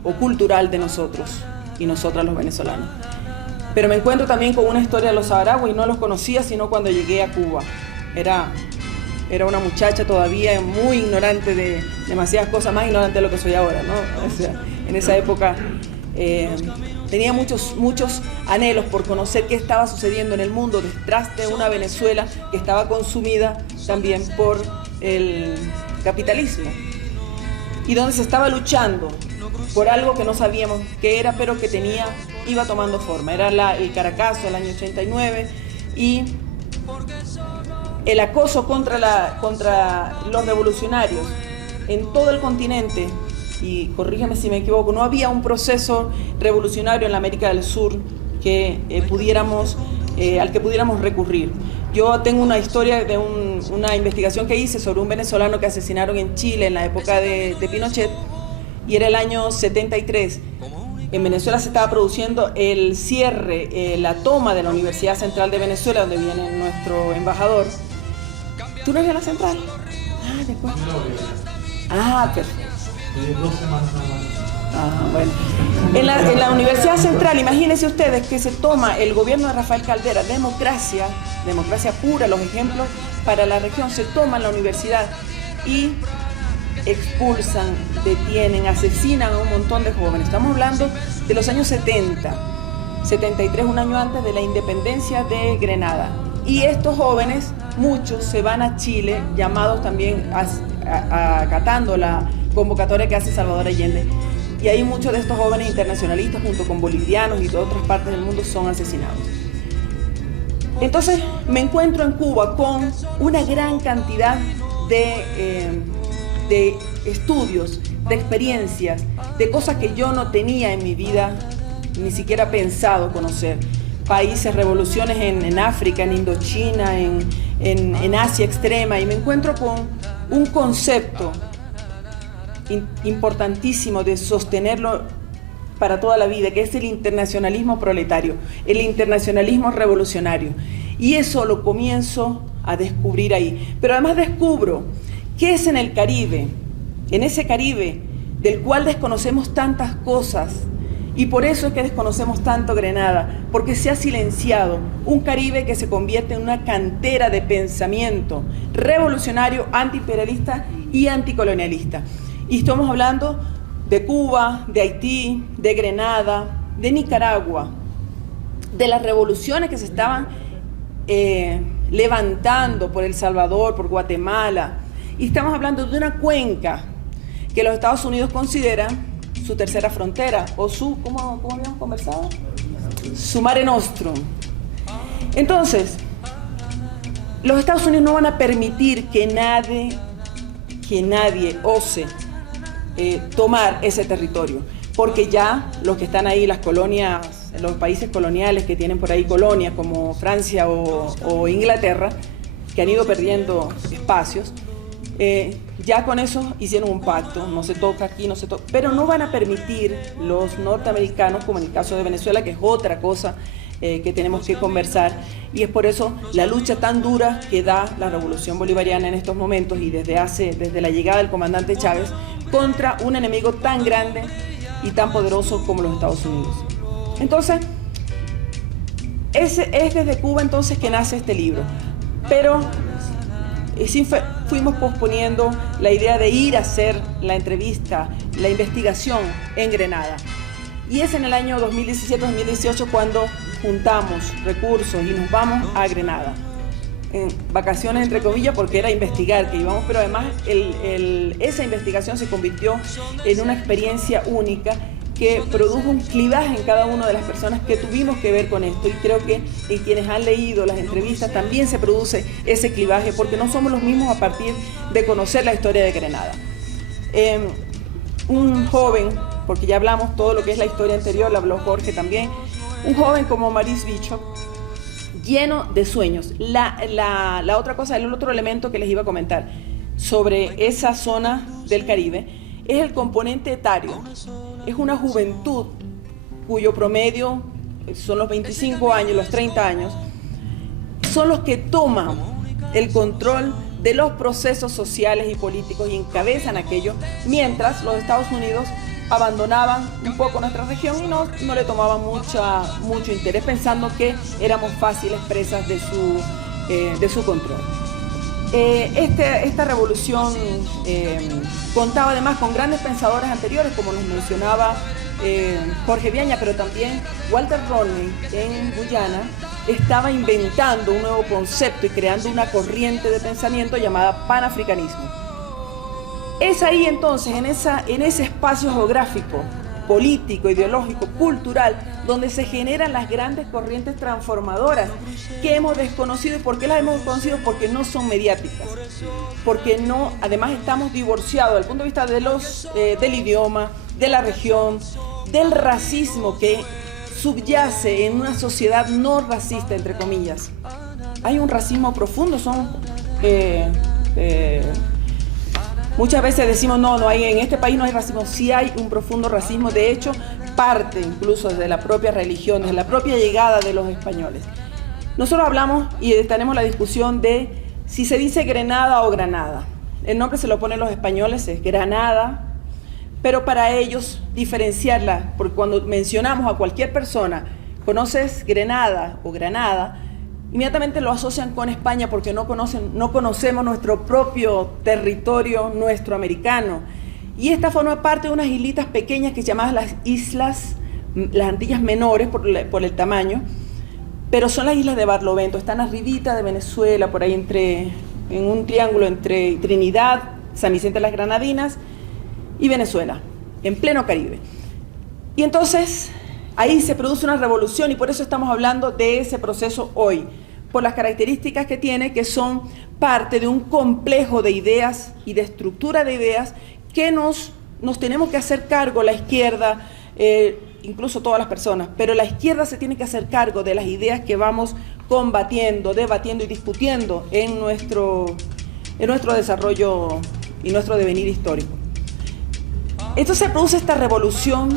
o cultural de nosotros y nosotras los venezolanos. Pero me encuentro también con una historia de los saharauis, no los conocía sino cuando llegué a Cuba. Era una muchacha todavía muy ignorante de demasiadas cosas, más ignorante de lo que soy ahora, ¿no? O sea, en esa época tenía muchos anhelos por conocer qué estaba sucediendo en el mundo detrás de una Venezuela que estaba consumida también por el capitalismo y donde se estaba luchando por algo que no sabíamos qué era, pero que iba tomando forma. Era el Caracazo, el año 89, y el acoso contra los revolucionarios en todo el continente. Y corrígeme si me equivoco, no había un proceso revolucionario en la América del Sur que al que pudiéramos recurrir. Yo tengo una historia de una investigación que hice sobre un venezolano que asesinaron en Chile en la época de Pinochet, y era el año 73. En Venezuela se estaba produciendo el cierre, la toma de la Universidad Central de Venezuela, donde viene nuestro embajador. ¿Tú no eres de la central? Ah, después. Ah, perfecto. 2 semanas nada más. Ah, bueno. En la Universidad Central, imagínense ustedes que se toma el gobierno de Rafael Caldera, democracia pura, los ejemplos para la región, se toma en la universidad y expulsan, detienen, asesinan a un montón de jóvenes. Estamos hablando de los años 70, 73, un año antes de la independencia de Grenada. Y estos jóvenes, muchos, se van a Chile, llamados también acatando la convocatoria que hace Salvador Allende. Y ahí muchos de estos jóvenes internacionalistas, junto con bolivianos y de otras partes del mundo, son asesinados. Entonces me encuentro en Cuba con una gran cantidad de estudios, de experiencias, de cosas que yo no tenía en mi vida, ni siquiera pensado conocer. Países, revoluciones en África, en Indochina, en Asia extrema, y me encuentro con un concepto importantísimo de sostenerlo para toda la vida, que es el internacionalismo proletario, el internacionalismo revolucionario. Y eso lo comienzo a descubrir ahí. Pero además descubro que es en el Caribe, en ese Caribe del cual desconocemos tantas cosas. Y por eso es que desconocemos tanto Grenada, porque se ha silenciado un Caribe que se convierte en una cantera de pensamiento revolucionario, antiimperialista y anticolonialista. Y estamos hablando de Cuba, de Haití, de Grenada, de Nicaragua, de las revoluciones que se estaban levantando por El Salvador, por Guatemala. Y estamos hablando de una cuenca que los Estados Unidos consideran su tercera frontera, o su, ¿cómo habíamos conversado? Su Mare Nostrum. Entonces, los Estados Unidos no van a permitir que nadie ose tomar ese territorio, porque ya los que están ahí, las colonias, los países coloniales que tienen por ahí colonias como Francia o Inglaterra, que han ido perdiendo espacios, ya con eso hicieron un pacto, no se toca aquí, no se toca, pero no van a permitir los norteamericanos, como en el caso de Venezuela, que es otra cosa que tenemos que conversar, y es por eso la lucha tan dura que da la revolución bolivariana en estos momentos y desde la llegada del comandante Chávez contra un enemigo tan grande y tan poderoso como los Estados Unidos. Entonces, es desde Cuba entonces que nace este libro, pero sí fuimos posponiendo la idea de ir a hacer la entrevista, la investigación en Grenada. Y es en el año 2017-2018 cuando juntamos recursos y nos vamos a Grenada. En vacaciones entre comillas, porque era investigar que íbamos, pero además esa investigación se convirtió en una experiencia única que produjo un clivaje en cada una de las personas que tuvimos que ver con esto, y creo que en quienes han leído las entrevistas también se produce ese clivaje, porque no somos los mismos a partir de conocer la historia de Grenada. Un joven, porque ya hablamos todo lo que es la historia anterior, lo habló Jorge también, un joven como Maurice Bishop, lleno de sueños. La otra cosa, el otro elemento que les iba a comentar sobre esa zona del Caribe es el componente etario. Es una juventud cuyo promedio son los 25 años, los 30 años, son los que toman el control de los procesos sociales y políticos y encabezan aquello, mientras los Estados Unidos abandonaban un poco nuestra región y no le tomaban mucho interés, pensando que éramos fáciles presas de su control. Esta revolución contaba además con grandes pensadores anteriores, como nos mencionaba Jorge Viaña, pero también Walter Rodney en Guyana estaba inventando un nuevo concepto y creando una corriente de pensamiento llamada panafricanismo. Es ahí entonces, en ese espacio geográfico, político, ideológico, cultural, donde se generan las grandes corrientes transformadoras que hemos desconocido. ¿Y por qué las hemos desconocido? Porque no son mediáticas, porque no, además estamos divorciados desde el punto de vista del idioma, de la región, del racismo que subyace en una sociedad no racista, entre comillas. Hay un racismo profundo, muchas veces decimos, no hay, en este país no hay racismo. Sí hay un profundo racismo, de hecho, parte incluso de la propia religión, de la propia llegada de los españoles. Nosotros hablamos y tenemos la discusión de si se dice Grenada o Granada. El nombre se lo ponen los españoles, es Granada, pero para ellos diferenciarla, porque cuando mencionamos a cualquier persona, ¿conoces Grenada o Granada?, inmediatamente lo asocian con España porque no conocemos nuestro propio territorio, nuestro americano. Y esta forma parte de unas islitas pequeñas que se llaman las Antillas Menores por el tamaño, pero son las islas de Barlovento, están arribita de Venezuela, por ahí en un triángulo entre Trinidad, San Vicente de las Granadinas y Venezuela, en pleno Caribe. Y entonces ahí se produce una revolución, y por eso estamos hablando de ese proceso hoy, por las características que tiene, que son parte de un complejo de ideas y de estructura de ideas que nos tenemos que hacer cargo, la izquierda, incluso todas las personas, pero la izquierda se tiene que hacer cargo de las ideas que vamos combatiendo, debatiendo y discutiendo en nuestro desarrollo y nuestro devenir histórico. Entonces se produce esta revolución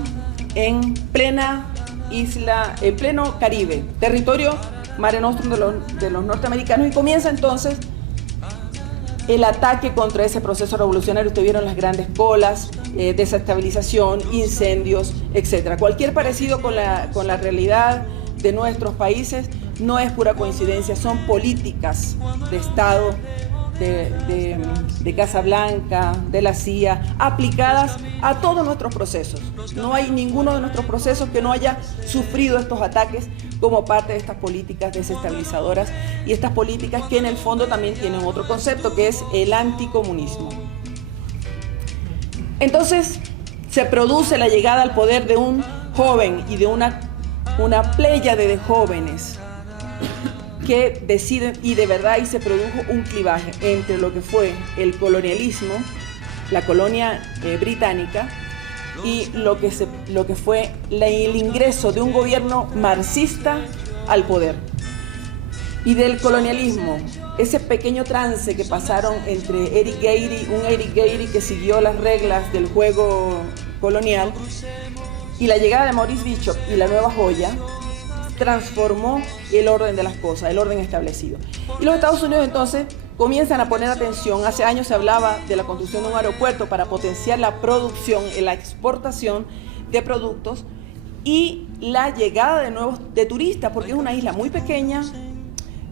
en plena isla, en pleno Caribe, territorio Mare Nostrum de los norteamericanos, y comienza entonces el ataque contra ese proceso revolucionario. Tuvieron las grandes colas, desestabilización, incendios, etc. Cualquier parecido con la realidad de nuestros países no es pura coincidencia, son políticas de Estado, de Casa Blanca, de la CIA, aplicadas a todos nuestros procesos. No hay ninguno de nuestros procesos que no haya sufrido estos ataques como parte de estas políticas desestabilizadoras y estas políticas que en el fondo también tienen otro concepto, que es el anticomunismo. Entonces se produce la llegada al poder de un joven y de una pléyade de jóvenes que deciden, y de verdad ahí se produjo un clivaje entre lo que fue el colonialismo, la colonia británica, y lo que fue el ingreso de un gobierno marxista al poder. Y del colonialismo, ese pequeño trance que pasaron entre un Eric Gairy que siguió las reglas del juego colonial, y la llegada de Maurice Bishop y la nueva joya, transformó el orden de las cosas, el orden establecido. Y los Estados Unidos entonces comienzan a poner atención. Hace años se hablaba de la construcción de un aeropuerto para potenciar la producción y la exportación de productos y la llegada de nuevos turistas, porque es una isla muy pequeña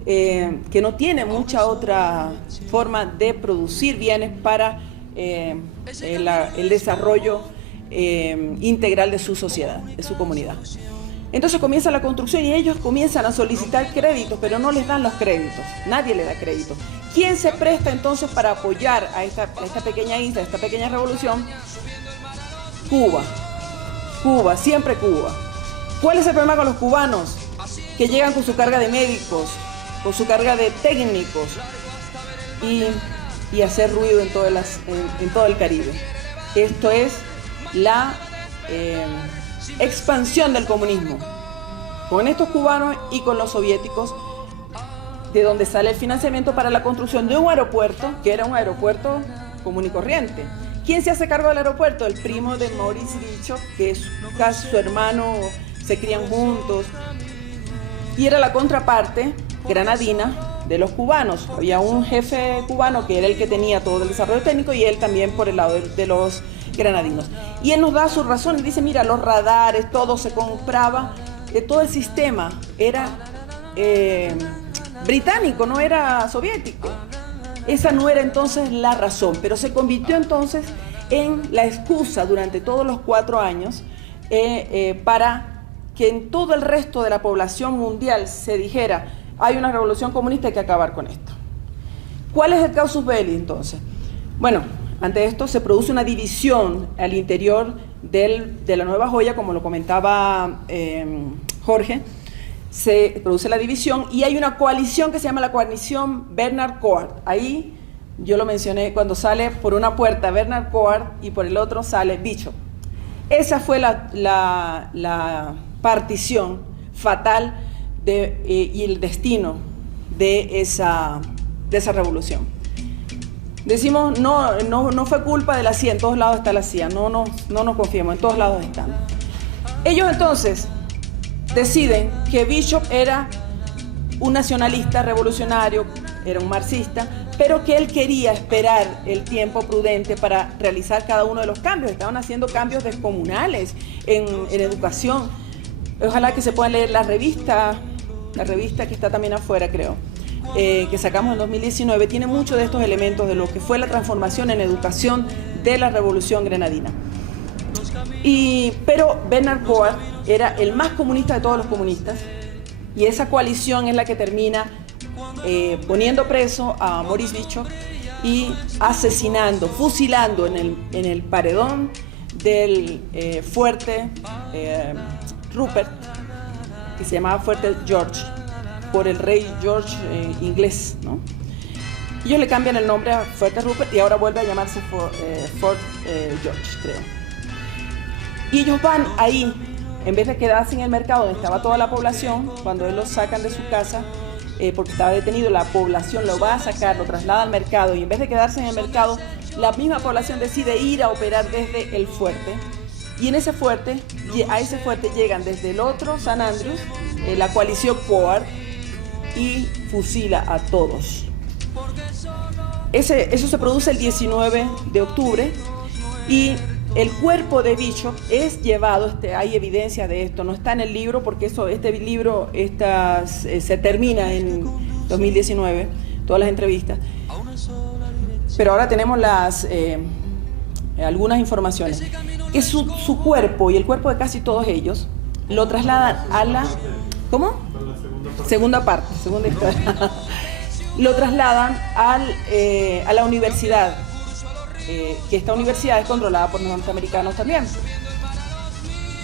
que no tiene mucha otra forma de producir bienes para el desarrollo integral de su sociedad, de su comunidad. Entonces comienza la construcción y ellos comienzan a solicitar créditos, pero no les dan los créditos, nadie le da crédito. ¿Quién se presta entonces para apoyar a esta pequeña isla, a esta pequeña revolución? Cuba, siempre Cuba. ¿Cuál es el problema con los cubanos? Que llegan con su carga de médicos, con su carga de técnicos y hacer ruido en todo el Caribe. Esto es la expansión del comunismo con estos cubanos y con los soviéticos, de donde sale el financiamiento para la construcción de un aeropuerto que era un aeropuerto común y corriente. ¿Quién se hace cargo del aeropuerto? El primo de Maurice Bishop, que es casi su hermano, se crían juntos, y era la contraparte granadina de los cubanos. Había un jefe cubano que era el que tenía todo el desarrollo técnico y él también por el lado de los granadinos. Y él nos da su razón y dice, mira, los radares, todo se compraba, todo el sistema era británico, no era soviético. Esa no era entonces la razón, pero se convirtió entonces en la excusa durante todos los 4 años para que en todo el resto de la población mundial se dijera, hay una revolución comunista, hay que acabar con esto. ¿Cuál es el casus belli entonces? Bueno, ante esto se produce una división al interior de la nueva joya, como lo comentaba Jorge. Se produce la división y hay una coalición que se llama la coalición Bernard Coard. Ahí yo lo mencioné, cuando sale por una puerta Bernard Coard y por el otro sale Bishop. Esa fue la partición fatal y el destino de esa revolución. Decimos, no fue culpa de la CIA, en todos lados está la CIA, no nos confiemos, en todos lados están. Ellos entonces deciden que Bishop era un nacionalista revolucionario, era un marxista, pero que él quería esperar el tiempo prudente para realizar cada uno de los cambios. Estaban haciendo cambios descomunales en educación. Ojalá que se puedan leer la revista que está también afuera, creo, que sacamos en 2019, tiene muchos de estos elementos de lo que fue la transformación en educación de la Revolución Granadina. Pero Bernard Coard era el más comunista de todos los comunistas y esa coalición es la que termina poniendo preso a Maurice Bishop y asesinando, fusilando en el paredón del fuerte Rupert, que se llamaba Fuerte George, por el rey George inglés, ¿no? Ellos le cambian el nombre a Fuerte Rupert y ahora vuelve a llamarse Fort George, creo. Y ellos van ahí, en vez de quedarse en el mercado donde estaba toda la población, cuando él lo sacan de su casa, porque estaba detenido, la población lo va a sacar, lo traslada al mercado, y en vez de quedarse en el mercado, la misma población decide ir a operar desde el fuerte. Y a ese fuerte llegan desde el otro San Andrews, la coalición Coard, y fusila a todos. Eso se produce el 19 de octubre y el cuerpo de Bishop es llevado, hay evidencia de esto, no está en el libro porque este libro se termina en 2019, todas las entrevistas, pero ahora tenemos algunas informaciones, que su cuerpo y el cuerpo de casi todos ellos lo trasladan a la... ¿Cómo? Segunda parte, segunda historia. Lo trasladan a la universidad, que esta universidad es controlada por norteamericanos también.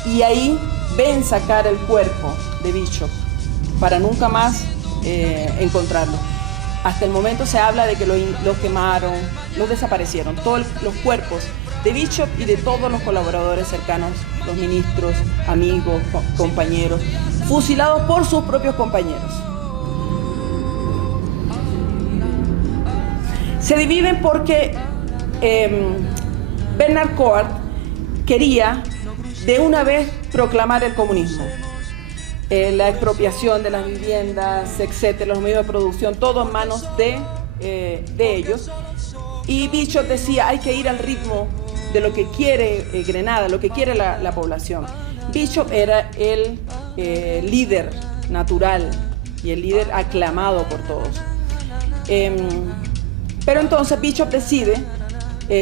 Y ahí ven sacar el cuerpo de Bishop para nunca más encontrarlo. Hasta el momento se habla de que los quemaron, los desaparecieron, todos los cuerpos de Bishop y de todos los colaboradores cercanos, los ministros, amigos, compañeros, fusilados por sus propios compañeros. Se dividen porque Bernard Coard quería de una vez proclamar el comunismo. La expropiación de las viviendas, etcétera, los medios de producción, todo en manos de ellos. Y Bishop decía, hay que ir al ritmo de lo que quiere Grenada, lo que quiere la población. Bishop era el líder natural y el líder aclamado por todos. Pero entonces Bishop decide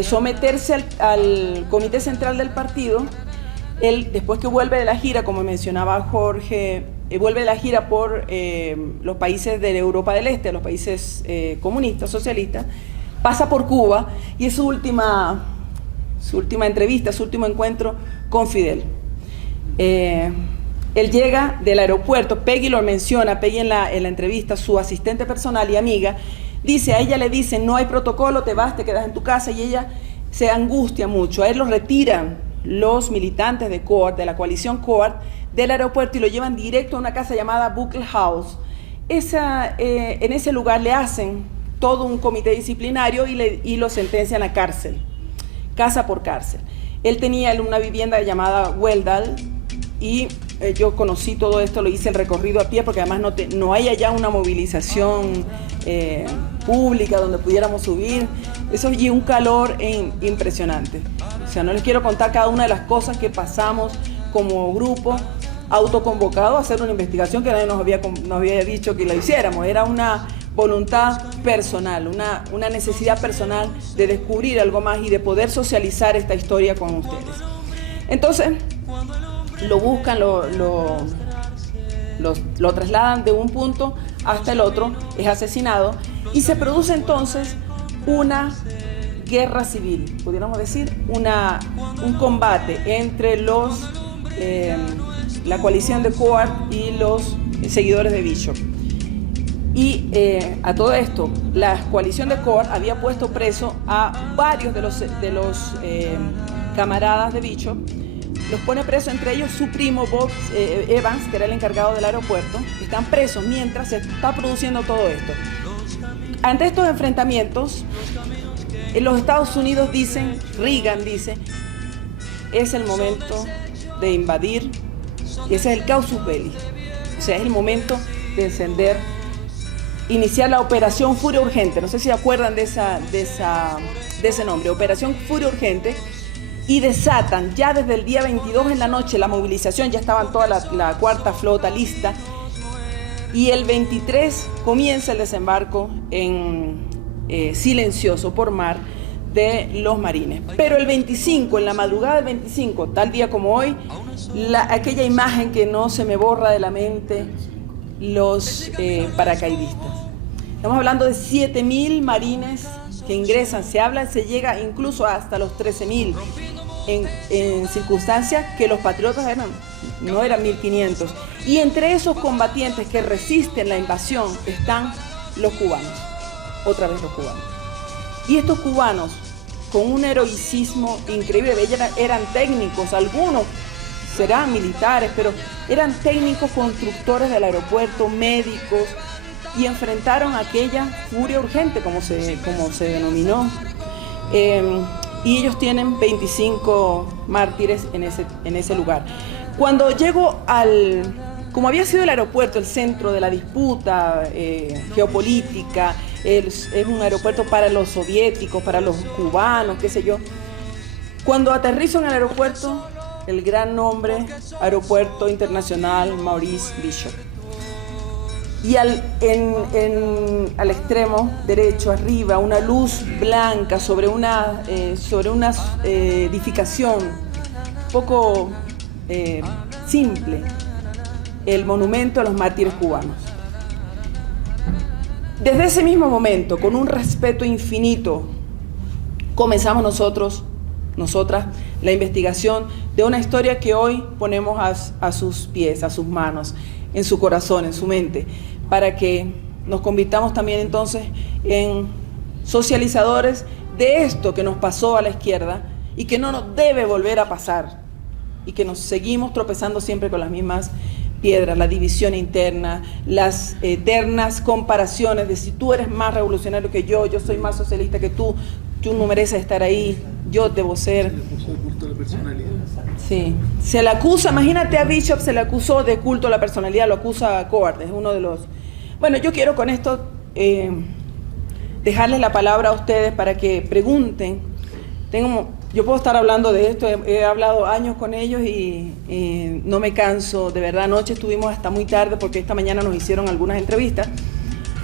someterse al comité central del partido. Él, después que vuelve de la gira, como mencionaba Jorge, vuelve de la gira por los países de Europa del Este, los países comunistas, socialistas, pasa por Cuba y es su última entrevista, su último encuentro con Fidel. Él llega del aeropuerto, Peggy lo menciona, Peggy en la entrevista, su asistente personal y amiga, a ella le dicen, no hay protocolo, te vas, te quedas en tu casa, y ella se angustia mucho. A él lo retiran los militantes de Coard, de la coalición Coard, del aeropuerto y lo llevan directo a una casa llamada Buckle House. En ese lugar le hacen todo un comité disciplinario y lo sentencian a cárcel, casa por cárcel. Él tenía una vivienda llamada Weldal y yo conocí todo esto, lo hice el recorrido a pie porque además no hay allá una movilización pública donde pudiéramos subir. Eso y un calor impresionante. O sea, no les quiero contar cada una de las cosas que pasamos como grupo autoconvocado a hacer una investigación que nadie nos había dicho que la hiciéramos. Era una voluntad personal, una necesidad personal de descubrir algo más y de poder socializar esta historia con ustedes. Entonces, lo buscan, lo trasladan de un punto hasta el otro, es asesinado y se produce entonces una guerra civil, pudiéramos decir, un combate entre la coalición de Coard y los seguidores de Bishop. Y a todo esto, la coalición de Coard había puesto preso a varios de los camaradas de Bishop. Los pone presos, entre ellos su primo Bob Evans, que era el encargado del aeropuerto. Están presos mientras se está produciendo todo esto. Ante estos enfrentamientos, los Estados Unidos dicen, Reagan dice, es el momento de invadir, y ese es el casus belli. O sea, es el momento de encender, iniciar la Operación Furia Urgente. No sé si se acuerdan de ese nombre, Operación Furia Urgente. Y desatan ya desde el día 22 en la noche la movilización, ya estaban toda la cuarta flota lista, y el 23 comienza el desembarco silencioso por mar de los marines. Pero el 25, en la madrugada del 25, tal día como hoy, aquella imagen que no se me borra de la mente, los paracaidistas. Estamos hablando de 7.000 marines que ingresan, se llega incluso hasta los 13.000 en circunstancias que los patriotas no eran 1.500. Y entre esos combatientes que resisten la invasión están los cubanos, otra vez los cubanos. Y estos cubanos, con un heroicismo increíble, eran técnicos, algunos serán militares, pero eran técnicos constructores del aeropuerto, médicos, y enfrentaron aquella furia urgente, como se denominó. Y ellos tienen 25 mártires en ese lugar. Cuando llego al como había sido el aeropuerto el centro de la disputa geopolítica, es un aeropuerto para los soviéticos, para los cubanos, qué sé yo. Cuando aterrizo en el aeropuerto, el gran nombre, Aeropuerto Internacional Maurice Bishop. Y al extremo derecho, arriba, una luz blanca sobre una edificación poco simple, el monumento a los mártires cubanos. Desde ese mismo momento, con un respeto infinito, comenzamos nosotras, la investigación de una historia que hoy ponemos a sus pies, a sus manos, en su corazón, en su mente, para que nos convirtamos también entonces en socializadores de esto que nos pasó a la izquierda y que no nos debe volver a pasar, y que nos seguimos tropezando siempre con las mismas piedras, la división interna, las eternas comparaciones de si tú eres más revolucionario que yo soy más socialista que tú no mereces estar ahí, yo debo ser. Culto a la personalidad. Sí, se le acusa, imagínate a Bishop, se le acusó de culto a la personalidad, lo acusa a Coward, es uno de los... Bueno, yo quiero con esto dejarles la palabra a ustedes para que pregunten. Yo puedo estar hablando de esto, he hablado años con ellos y no me canso, de verdad. Anoche estuvimos hasta muy tarde porque esta mañana nos hicieron algunas entrevistas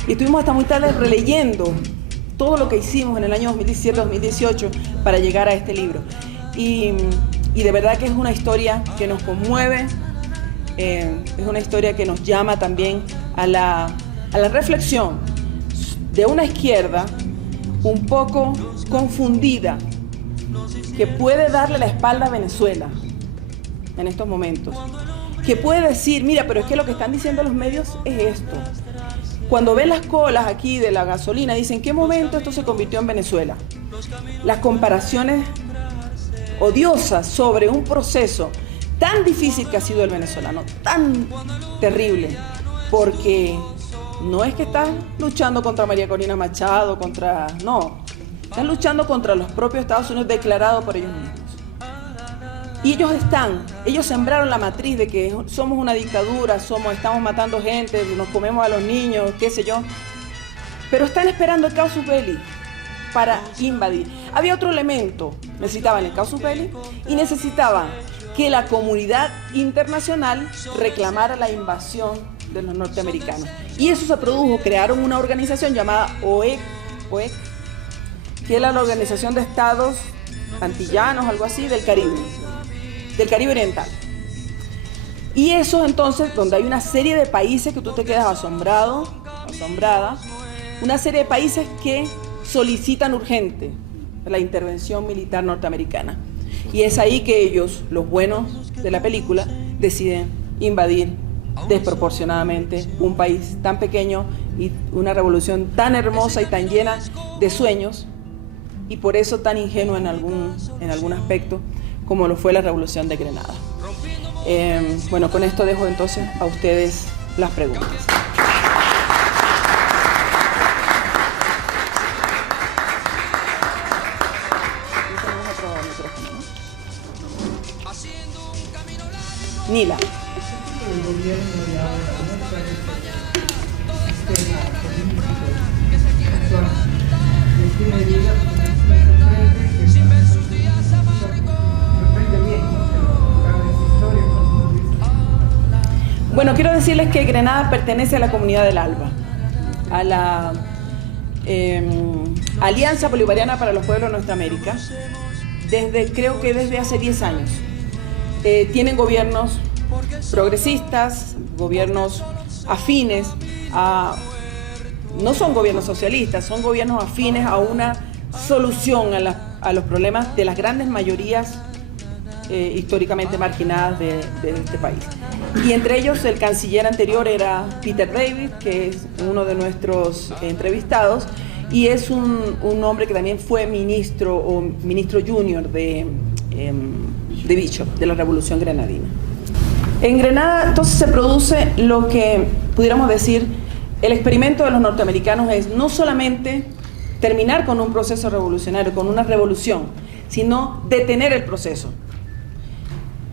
y estuvimos hasta muy tarde releyendo todo lo que hicimos en el año 2017-2018 para llegar a este libro. Y de verdad que es una historia que nos conmueve, es una historia que nos llama también a la reflexión de una izquierda un poco confundida, que puede darle la espalda a Venezuela en estos momentos, que puede decir, mira, pero es que lo que están diciendo los medios es esto. Cuando ven las colas aquí de la gasolina, dicen, ¿en qué momento esto se convirtió en Venezuela? Las comparaciones odiosas sobre un proceso tan difícil que ha sido el venezolano, tan terrible, porque no es que están luchando contra María Corina Machado, no, están luchando contra los propios Estados Unidos declarados por ellos mismos. Y ellos sembraron la matriz de que somos una dictadura, estamos matando gente, nos comemos a los niños, qué sé yo. Pero están esperando el casus belli para invadir. Había otro elemento, necesitaban el casus belli y necesitaban que la comunidad internacional reclamara la invasión de los norteamericanos. Y eso se produjo, crearon una organización llamada OEC, que es la Organización de Estados Antillanos, algo así, del Caribe Oriental. Y eso entonces, donde hay una serie de países que tú te quedas asombrada, una serie de países que solicitan urgente la intervención militar norteamericana. Y es ahí que ellos, los buenos de la película, deciden invadir desproporcionadamente un país tan pequeño y una revolución tan hermosa y tan llena de sueños, y por eso tan ingenua en algún aspecto, como lo fue la Revolución de Grenada. Bueno, con esto dejo entonces a ustedes las preguntas. Nila. Bueno, quiero decirles que Grenada pertenece a la Comunidad del ALBA, a la Alianza Bolivariana para los Pueblos de Nuestra América, creo que desde hace 10 años. Tienen gobiernos progresistas, gobiernos afines no son gobiernos socialistas, son gobiernos afines a una solución a los problemas de las grandes mayorías históricamente marginadas de este país. Y entre ellos el canciller anterior era Peter David, que es uno de nuestros entrevistados, y es un hombre que también fue ministro junior de Bishop, de la Revolución Grenadina. En Grenada entonces se produce lo que pudiéramos decir el experimento de los norteamericanos, es no solamente terminar con un proceso revolucionario, con una revolución, sino detener el proceso.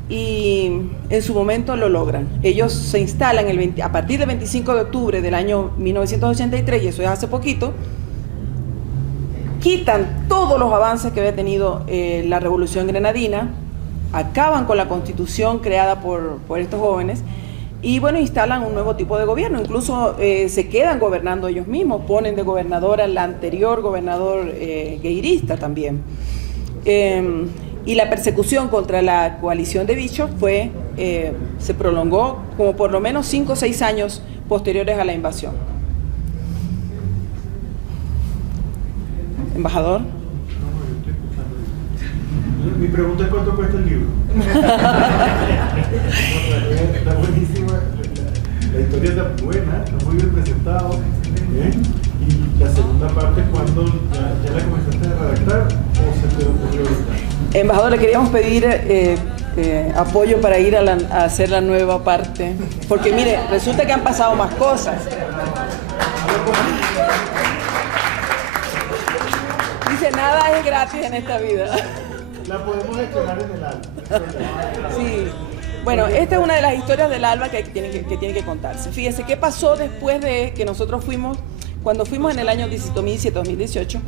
Y en su momento lo logran. Ellos se instalan a partir del 25 de octubre del año 1983, y eso es hace poquito, quitan todos los avances que había tenido la revolución grenadina, acaban con la constitución creada por estos jóvenes, y bueno, instalan un nuevo tipo de gobierno. Incluso se quedan gobernando ellos mismos, ponen de gobernadora al anterior gobernador gueirista también. Y la persecución contra la coalición de Bishop se prolongó como por lo menos 5 o 6 años posteriores a la invasión. Embajador. Mi pregunta es: ¿cuánto cuesta el libro? Está buenísima, la historia está buena, está muy bien presentado. Y la segunda parte, ¿cuándo ya la comenzaste a redactar o se te ocurrió ahorita? Embajador, le queríamos pedir apoyo para ir a hacer la nueva parte, porque mire, resulta que han pasado más cosas. Dice, nada es gratis en esta vida. La podemos gestionar en el alma. Sí. Bueno, esta es una de las historias del ALBA que tiene que contarse. Fíjese, ¿qué pasó después de que nosotros cuando fuimos en el año 2017-2018?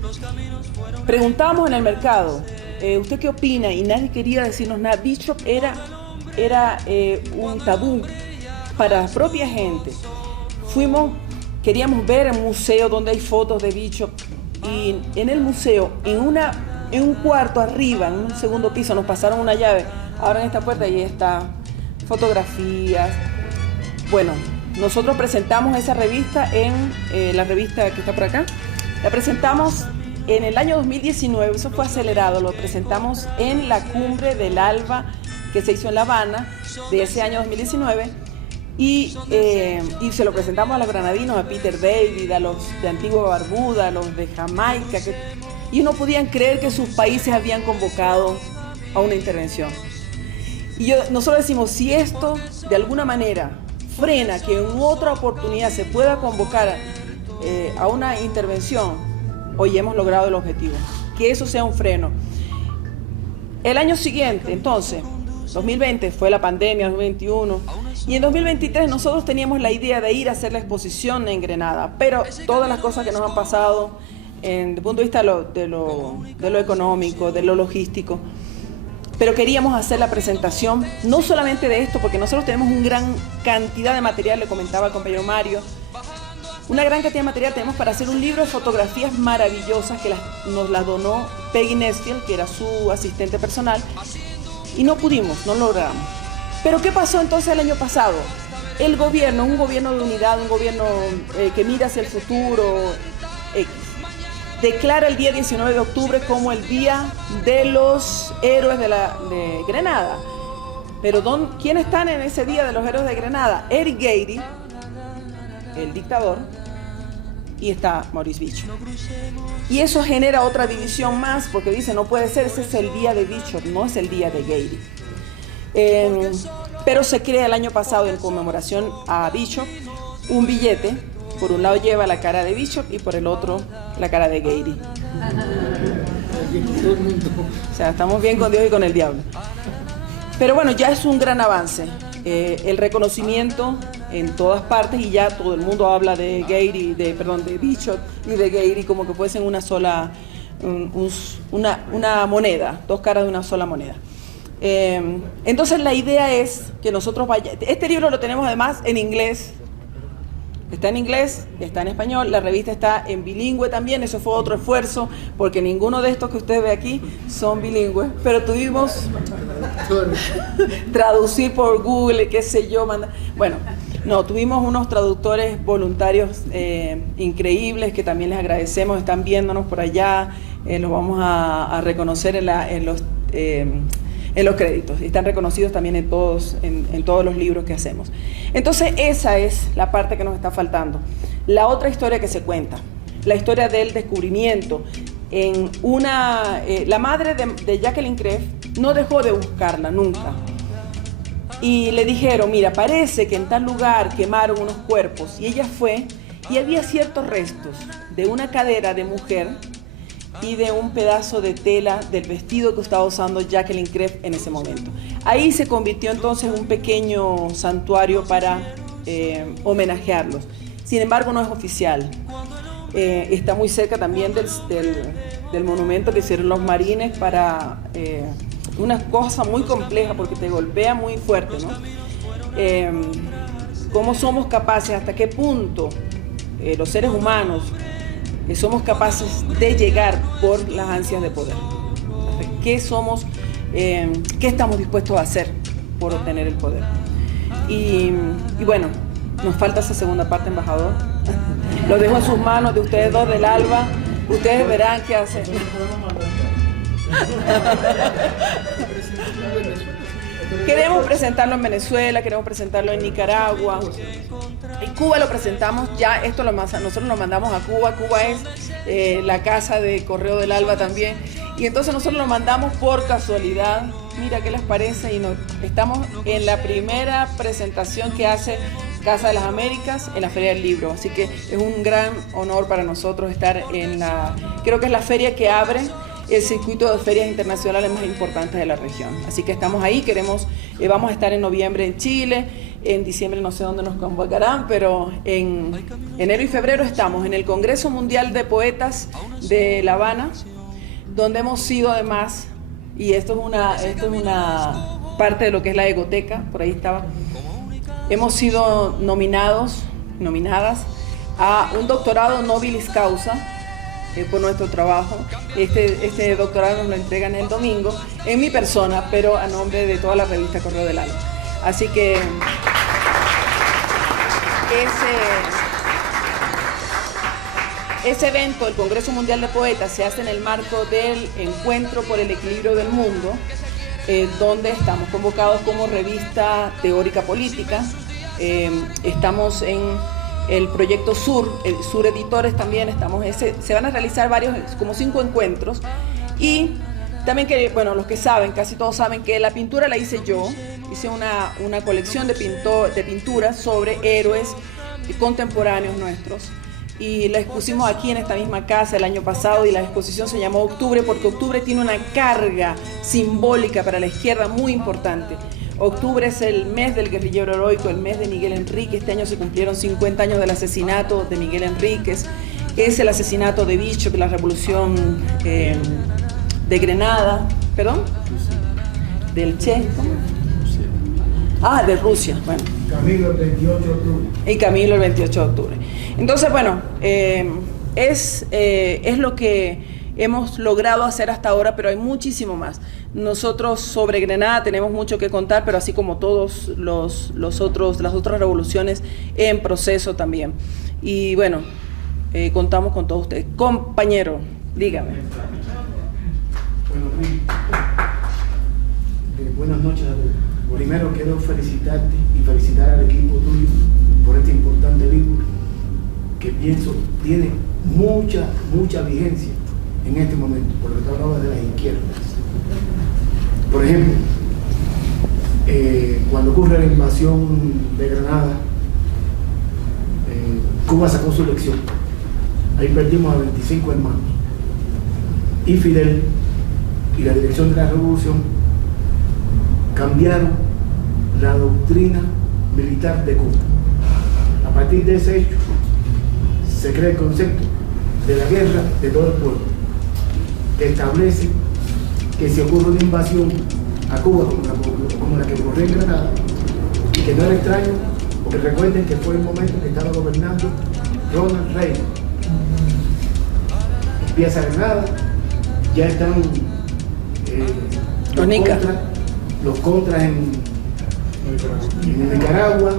Preguntábamos en el mercado, ¿usted qué opina? Y nadie quería decirnos nada. Bishop era un tabú para la propia gente. Queríamos ver el museo donde hay fotos de Bishop, y en el museo, en un cuarto arriba, en un segundo piso, nos pasaron una llave, abran esta puerta y ahí está, fotografías. Bueno, nosotros presentamos esa revista en la revista que está por acá, la presentamos en el año 2019, eso fue acelerado, lo presentamos en la cumbre del ALBA que se hizo en La Habana de ese año 2019, y se lo presentamos a los granadinos, a Peter David, a los de Antigua Barbuda, a los de Jamaica, y no podían creer que sus países habían convocado a una intervención. Y nosotros decimos, si esto de alguna manera frena que en otra oportunidad se pueda convocar a una intervención, hoy hemos logrado el objetivo, que eso sea un freno. El año siguiente, entonces, 2020 fue la pandemia, 2021, y en 2023 nosotros teníamos la idea de ir a hacer la exposición en Grenada, pero todas las cosas que nos han pasado desde el punto de vista de lo económico, de lo logístico, pero queríamos hacer la presentación no solamente de esto, porque nosotros tenemos una gran cantidad de material, le comentaba al compañero Mario, una gran cantidad de material tenemos para hacer un libro de fotografías maravillosas que nos las donó Peggy Nesfield, que era su asistente personal, y no logramos. Pero ¿qué pasó entonces el año pasado? El gobierno, un gobierno de unidad, un gobierno que mira hacia el futuro, declara el día 19 de octubre como el Día de los Héroes de Grenada. Pero ¿quiénes están en ese Día de los Héroes de Grenada? Eric Gairy, el dictador, y está Maurice Bishop. Y eso genera otra división más, porque dice, no puede ser, ese es el día de Bishop, no es el día de Gairy. Pero se crea el año pasado, en conmemoración a Bishop, un billete. Por un lado lleva la cara de Bishop y por el otro la cara de Gairy. O sea, estamos bien con Dios y con el diablo. Pero bueno, ya es un gran avance. El reconocimiento en todas partes, y ya todo el mundo habla de de Bishop y de Gairy como que fuesen una sola, una moneda, dos caras de una sola moneda. Entonces la idea es que nosotros este libro lo tenemos además en inglés. Está en inglés, está en español, la revista está en bilingüe también, eso fue otro esfuerzo, porque ninguno de estos que usted ve aquí son bilingües, pero tuvimos traducir por Google, qué sé yo, tuvimos unos traductores voluntarios increíbles, que también les agradecemos, están viéndonos por allá, los vamos a reconocer en los créditos, están reconocidos también en todos los libros que hacemos. Entonces esa es la parte que nos está faltando. La otra historia que se cuenta, la historia del descubrimiento. La madre de Jacqueline Kreff no dejó de buscarla nunca. Y le dijeron, mira, parece que en tal lugar quemaron unos cuerpos. Y ella fue, y había ciertos restos de una cadera de mujer y de un pedazo de tela del vestido que estaba usando Jacqueline Krepp en ese momento. Ahí se convirtió entonces en un pequeño santuario para homenajearlos. Sin embargo, no es oficial. Está muy cerca también del monumento que hicieron los marines para una cosa muy compleja porque te golpea muy fuerte, ¿no? ¿Cómo somos capaces, hasta qué punto los seres humanos somos capaces de llegar por las ansias de poder? ¿Qué estamos dispuestos a hacer por obtener el poder? Y bueno, nos falta esa segunda parte, embajador. Lo dejo en sus manos, de ustedes dos del ALBA. Ustedes verán qué hacen. Queremos presentarlo en Venezuela, queremos presentarlo en Nicaragua. En Cuba lo presentamos ya, nosotros lo mandamos a Cuba. Cuba es la casa de correo del ALBA también. Y entonces nosotros lo mandamos por casualidad. Mira qué les parece. Y estamos en la primera presentación que hace Casa de las Américas en la Feria del Libro. Así que es un gran honor para nosotros estar creo que es la feria que abre el circuito de ferias internacionales más importantes de la región. Así que estamos ahí, vamos a estar en noviembre en Chile, en diciembre no sé dónde nos convocarán, pero en enero y febrero estamos en el Congreso Mundial de Poetas de La Habana, donde hemos sido además, y esto es una parte de lo que es la Egoteca, por ahí estaba, hemos sido nominadas a un doctorado Nobilis Causa, por nuestro trabajo. Este doctorado nos lo entregan el domingo en mi persona, pero a nombre de toda la revista Correo del ALBA. Así que ese evento, el Congreso Mundial de Poetas, se hace en el marco del Encuentro por el Equilibrio del Mundo, donde estamos convocados como revista teórica política. Estamos en el proyecto Sur, el Sur Editores también, se van a realizar como 5 encuentros. Y también los que saben, casi todos saben que la pintura la hice yo. Hice una colección de pinturas sobre héroes contemporáneos nuestros. Y la expusimos aquí en esta misma casa el año pasado, y la exposición se llamó Octubre porque octubre tiene una carga simbólica para la izquierda muy importante. Octubre es el mes del guerrillero heroico, el mes de Miguel Enrique. Este año se cumplieron 50 años del asesinato de Miguel Enríquez. Es el asesinato de Bishop, la revolución de Grenada, ¿perdón? Del Che, ¿cómo? De Rusia, bueno. Camilo el 28 de octubre. Y Camilo el 28 de octubre. Entonces, bueno, es lo que hemos logrado hacer hasta ahora, pero hay muchísimo más. Nosotros sobre Grenada tenemos mucho que contar, pero así como todos las otras revoluciones en proceso también. Y bueno, contamos con todos ustedes. Compañero, dígame. Buenas noches a todos. Primero quiero felicitarte y felicitar al equipo tuyo por este importante libro que pienso tiene mucha vigencia en este momento, por lo que tú hablabas de las izquierdas. Por ejemplo, cuando ocurre la invasión de Granada, Cuba sacó su lección. Ahí perdimos a 25 hermanos. Y Fidel y la dirección de la revolución cambiaron la doctrina militar de Cuba. A partir de ese hecho, se crea el concepto de la guerra de todo el pueblo, que establece que si ocurre una invasión a Cuba como la que ocurrió en Granada, y que no era extraño, porque recuerden que fue el momento en que estaba gobernando Ronald Reagan. Empieza Granada, ya están los contras en Nicaragua,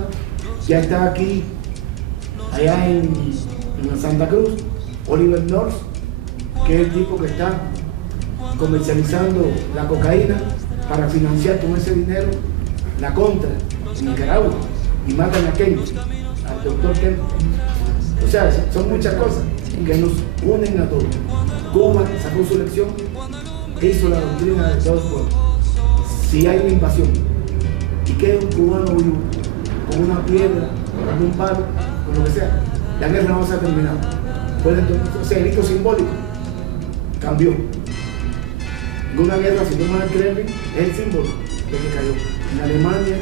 ya está aquí, allá en Santa Cruz, Oliver North, que es el tipo que está comercializando la cocaína para financiar con ese dinero la contra en Nicaragua, y matan a Kennedy, al doctor Kennedy. O sea, son muchas cosas que nos unen a todos. Cuba sacó su lección, hizo la doctrina de todo el pueblo. Si hay una invasión y queda un cubano vivo con una piedra, con un palo, con lo que sea, la guerra no se ha terminado. Puede ser rito simbólico. cambió. En una guerra, si toman el Kremlin, es el símbolo de que cayó. En Alemania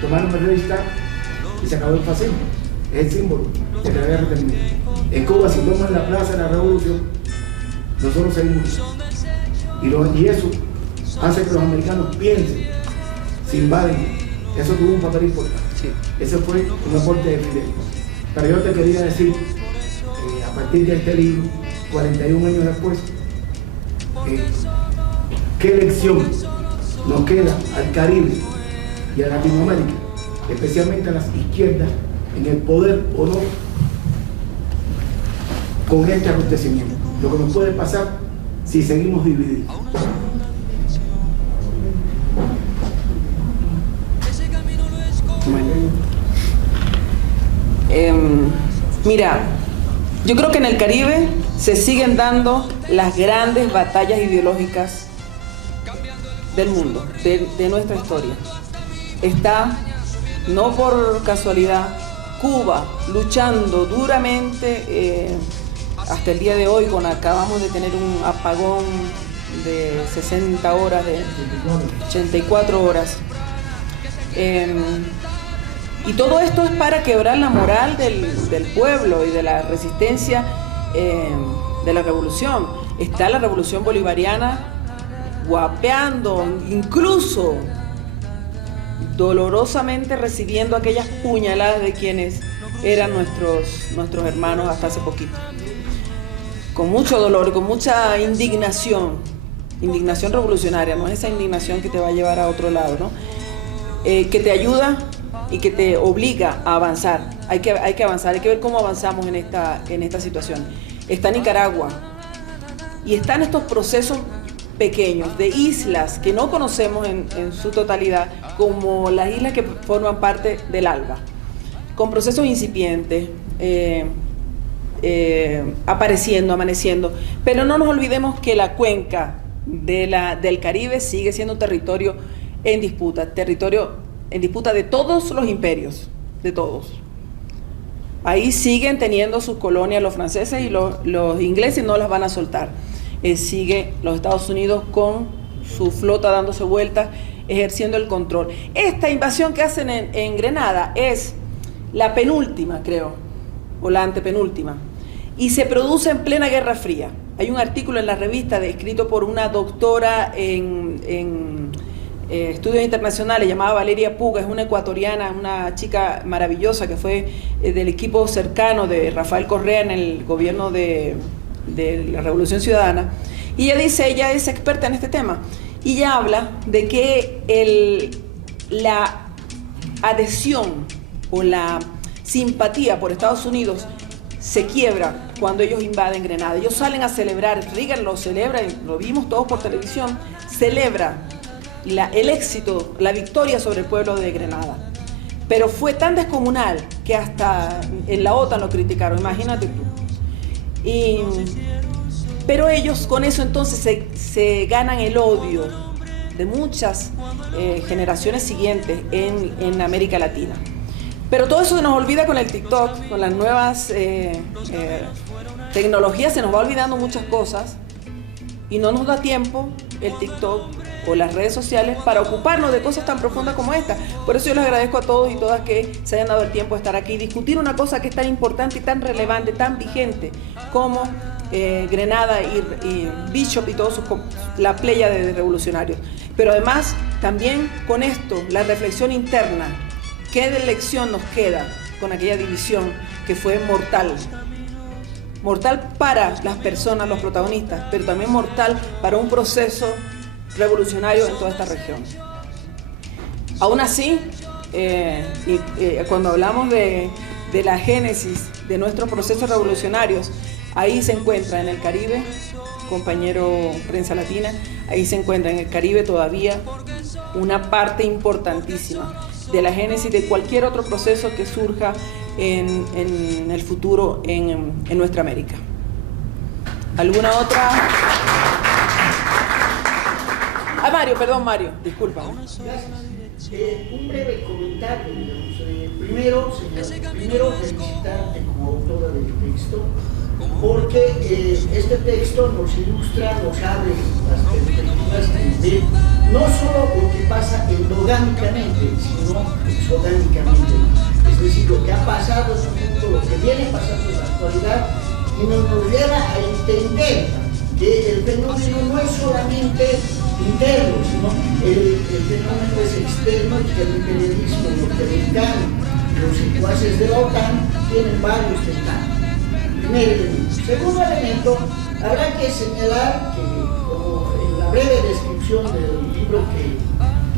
tomaron el Reichstag y se acabó el fascismo. Es el símbolo de que la guerra terminó. En Cuba, si toman la plaza de la revolución, nosotros seguimos. Y eso hace que los americanos piensen, se invaden. Eso tuvo un papel importante. Sí. Ese fue un aporte de Fidel. Pero yo te quería decir, a partir de este libro, 41 años después, ¿qué lección nos queda al Caribe y a Latinoamérica, especialmente a las izquierdas, en el poder o no, con este acontecimiento? Lo que nos puede pasar si seguimos divididos. Mira, yo creo que en el Caribe se siguen dando las grandes batallas ideológicas del mundo, de nuestra historia. Está, no por casualidad, Cuba luchando duramente hasta el día de hoy, acabamos de tener un apagón de 60 horas, de 84 horas. Y todo esto es para quebrar la moral del pueblo y de la resistencia de la revolución. Está la revolución bolivariana guapeando, incluso dolorosamente recibiendo aquellas puñaladas de quienes eran nuestros hermanos hasta hace poquito. Con mucho dolor, con mucha indignación revolucionaria, no es esa indignación que te va a llevar a otro lado, ¿no? Que te ayuda y que te obliga a avanzar. Hay que avanzar, hay que ver cómo avanzamos en esta situación. Está Nicaragua y están estos procesos pequeños de islas que no conocemos en su totalidad, como las islas que forman parte del ALBA, con procesos incipientes, apareciendo, amaneciendo. Pero no nos olvidemos que la cuenca del Caribe sigue siendo un territorio en disputa de todos los imperios, de todos. Ahí siguen teniendo sus colonias los franceses y los ingleses no las van a soltar. Sigue los Estados Unidos con su flota dándose vueltas, ejerciendo el control. Esta invasión que hacen en Grenada es la penúltima, creo, o la antepenúltima, y se produce en plena Guerra Fría. Hay un artículo en la revista escrito por una doctora en estudios internacionales llamada Valeria Puga, es una ecuatoriana, una chica maravillosa que fue del equipo cercano de Rafael Correa en el gobierno de la Revolución Ciudadana, y ella es experta en este tema, y ella habla de que la adhesión o la simpatía por Estados Unidos se quiebra cuando ellos invaden Grenada. Ellos salen a celebrar, Reagan lo celebra, lo vimos todos por televisión, celebra el éxito, la victoria sobre el pueblo de Grenada. Pero fue tan descomunal que hasta en la OTAN lo criticaron, imagínate tú. Pero ellos con eso entonces se ganan el odio de muchas generaciones siguientes en América Latina. Pero todo eso se nos olvida con el TikTok, con las nuevas tecnologías, se nos va olvidando muchas cosas y no nos da tiempo el TikTok o las redes sociales para ocuparnos de cosas tan profundas como esta. Por eso yo les agradezco a todos y todas que se hayan dado el tiempo de estar aquí y discutir una cosa que es tan importante y tan relevante, tan vigente como Grenada y Bishop y todos la playa de revolucionarios. Pero además también con esto, la reflexión interna, ¿qué lección nos queda con aquella división que fue mortal? Mortal para las personas, los protagonistas, pero también mortal para un proceso revolucionario en toda esta región. Aún así, cuando hablamos de la génesis de nuestros procesos revolucionarios, ahí se encuentra en el Caribe, compañero Prensa Latina, ahí se encuentra en el Caribe todavía una parte importantísima de la génesis de cualquier otro proceso que surja en el futuro en nuestra América. ¿Alguna otra? Mario, disculpa. Un breve comentario, digamos. Primero, felicitarte como autora del texto porque este texto nos ilustra, nos abre las perspectivas de no solo lo que pasa endogámicamente, sino exogámicamente. Es decir, lo que ha pasado en el mundo, lo que viene pasando en la actualidad, y nos lleva a entender que el fenómeno no es solamente interno, sino el fenómeno es externo y que el imperialismo norteamericano, los secuaces de la OTAN, tienen varios tentáculos. Primer elemento. Segundo elemento, habrá que señalar que, como en la breve descripción del libro que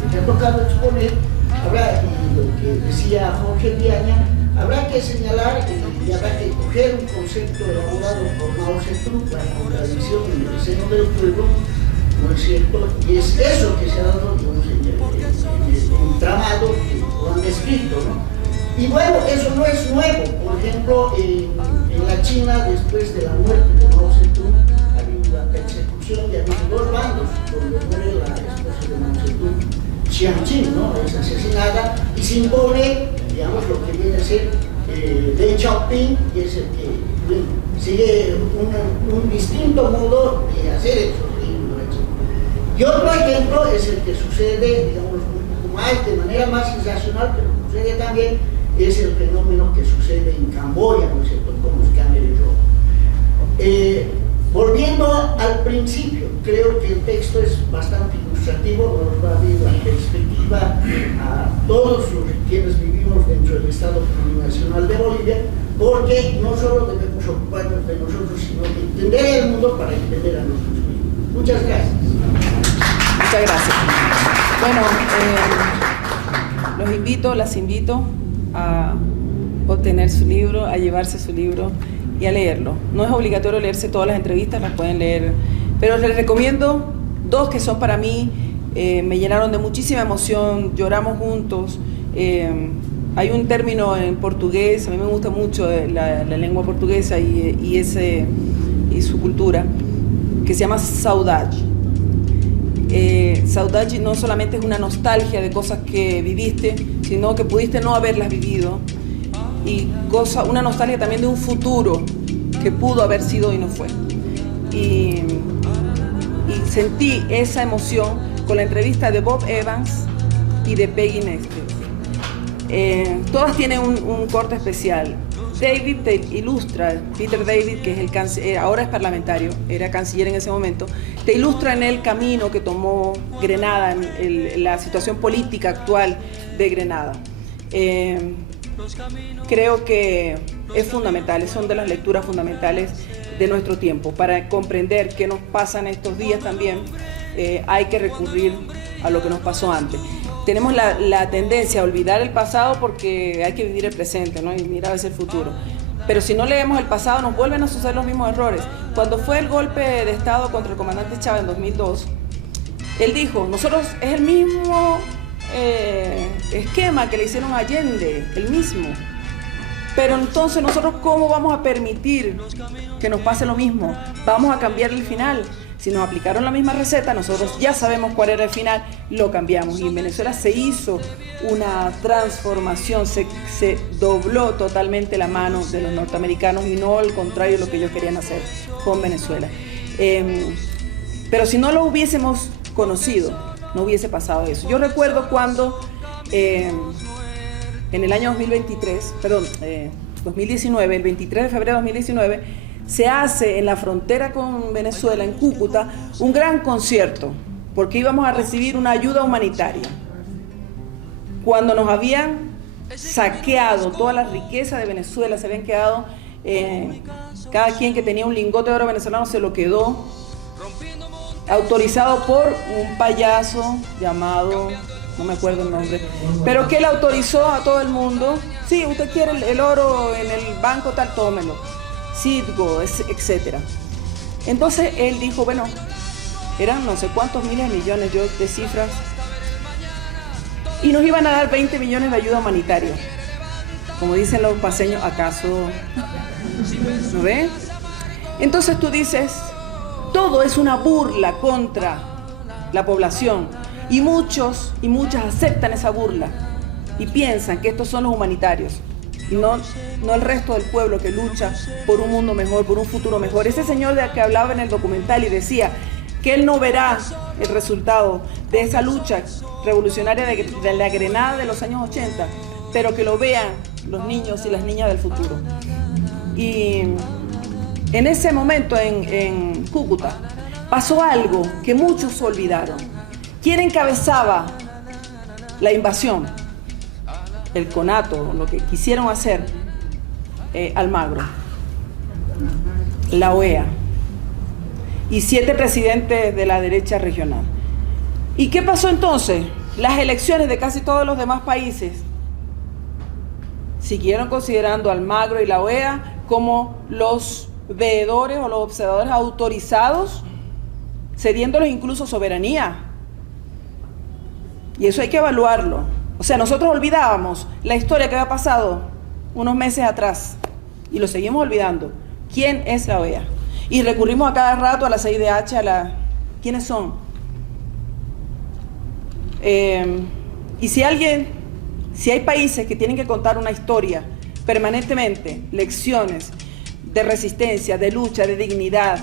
te ha tocado exponer, y lo que decía Jorge Viaña, habrá que señalar y habrá que coger un concepto elaborado por Mao Zedong, la contradicción en el seno del pueblo, ¿no es cierto? Y es eso que se ha dado, digamos, en el entramado que lo han descrito, ¿no? Y bueno, eso no es nuevo. Por ejemplo, en la China, después de la muerte de Mao Zedong, ha habido la persecución y ha habido dos bandos, donde muere la esposa de Mao Zedong, Jiang Qin, ¿no? Es asesinada y se impone, digamos, lo que viene a ser Deng Xiaoping, que es el que sigue un distinto modo de hacer eso. Y otro ejemplo es el que sucede, digamos, un poco más, de manera más irracional, pero sucede también, es el fenómeno que sucede en Camboya, ¿no es cierto?, con los Khmer Rouge. Volviendo al principio, creo que el texto es bastante ilustrativo, nos va a abrir la perspectiva a todos los quienes vivimos dentro del Estado Plurinacional de Bolivia, porque no solo debemos ocuparnos de nosotros, sino de entender el mundo para entender a nosotros mismos. Muchas gracias. Muchas gracias. Bueno, las invito a obtener su libro, a llevarse su libro y a leerlo. No es obligatorio leerse todas las entrevistas, las pueden leer, pero les recomiendo dos que son para mí, me llenaron de muchísima emoción, lloramos juntos. Hay un término en portugués, a mí me gusta mucho la lengua portuguesa y su cultura, que se llama saudade. Saudade no solamente es una nostalgia de cosas que viviste, sino que pudiste no haberlas vivido, y una nostalgia también de un futuro que pudo haber sido y no fue. Y sentí esa emoción con la entrevista de Bob Evans y de Peggy Néstor. Todas tienen un corte especial. David te ilustra, Peter David, que es ahora es parlamentario, era canciller en ese momento, te ilustra en el camino que tomó Grenada, en la situación política actual de Grenada. Creo que es fundamental, son de las lecturas fundamentales de nuestro tiempo. Para comprender qué nos pasa en estos días también, hay que recurrir a lo que nos pasó antes. Tenemos la tendencia a olvidar el pasado porque hay que vivir el presente, ¿no? Y mirar hacia el futuro. Pero si no leemos el pasado, nos vuelven a suceder los mismos errores. Cuando fue el golpe de Estado contra el comandante Chávez en 2002, él dijo, nosotros es el mismo esquema que le hicieron a Allende, el mismo. Pero entonces nosotros, ¿cómo vamos a permitir que nos pase lo mismo? Vamos a cambiar el final. Si nos aplicaron la misma receta, nosotros ya sabemos cuál era el final, lo cambiamos. Y en Venezuela se hizo una transformación, se dobló totalmente la mano de los norteamericanos y no al contrario de lo que ellos querían hacer con Venezuela. Pero si no lo hubiésemos conocido, no hubiese pasado eso. Yo recuerdo cuando en el año 2019, el 23 de febrero de 2019, se hace en la frontera con Venezuela, en Cúcuta, un gran concierto, porque íbamos a recibir una ayuda humanitaria. Cuando nos habían saqueado toda la riqueza de Venezuela, se habían quedado, cada quien que tenía un lingote de oro venezolano se lo quedó, autorizado por un payaso llamado, no me acuerdo el nombre, pero que él autorizó a todo el mundo, sí, usted quiere el oro en el banco tal, tómelo. Citgo, etc. Entonces él dijo, bueno, eran no sé cuántos miles de millones de cifras, y nos iban a dar 20 millones de ayuda humanitaria. Como dicen los paseños, ¿acaso no ve? Entonces tú dices, todo es una burla contra la población, y muchos y muchas aceptan esa burla y piensan que estos son los humanitarios. y no el resto del pueblo que lucha por un mundo mejor, por un futuro mejor. Ese señor de que hablaba en el documental y decía que él no verá el resultado de esa lucha revolucionaria de la Grenada de los años 80, pero que lo vean los niños y las niñas del futuro. Y en ese momento en Cúcuta pasó algo que muchos olvidaron. ¿Quién encabezaba la invasión? El conato, lo que quisieron hacer Almagro, la OEA y 7 presidentes de la derecha regional. ¿Y qué pasó entonces? Las elecciones de casi todos los demás países siguieron considerando a Almagro y la OEA como los veedores o los observadores autorizados, cediéndoles incluso soberanía. Y eso hay que evaluarlo. O sea, nosotros olvidábamos la historia que había pasado unos meses atrás y lo seguimos olvidando. ¿Quién es la OEA? Y recurrimos a cada rato a la CIDH, ¿quiénes son? Y si hay países que tienen que contar una historia permanentemente, lecciones de resistencia, de lucha, de dignidad,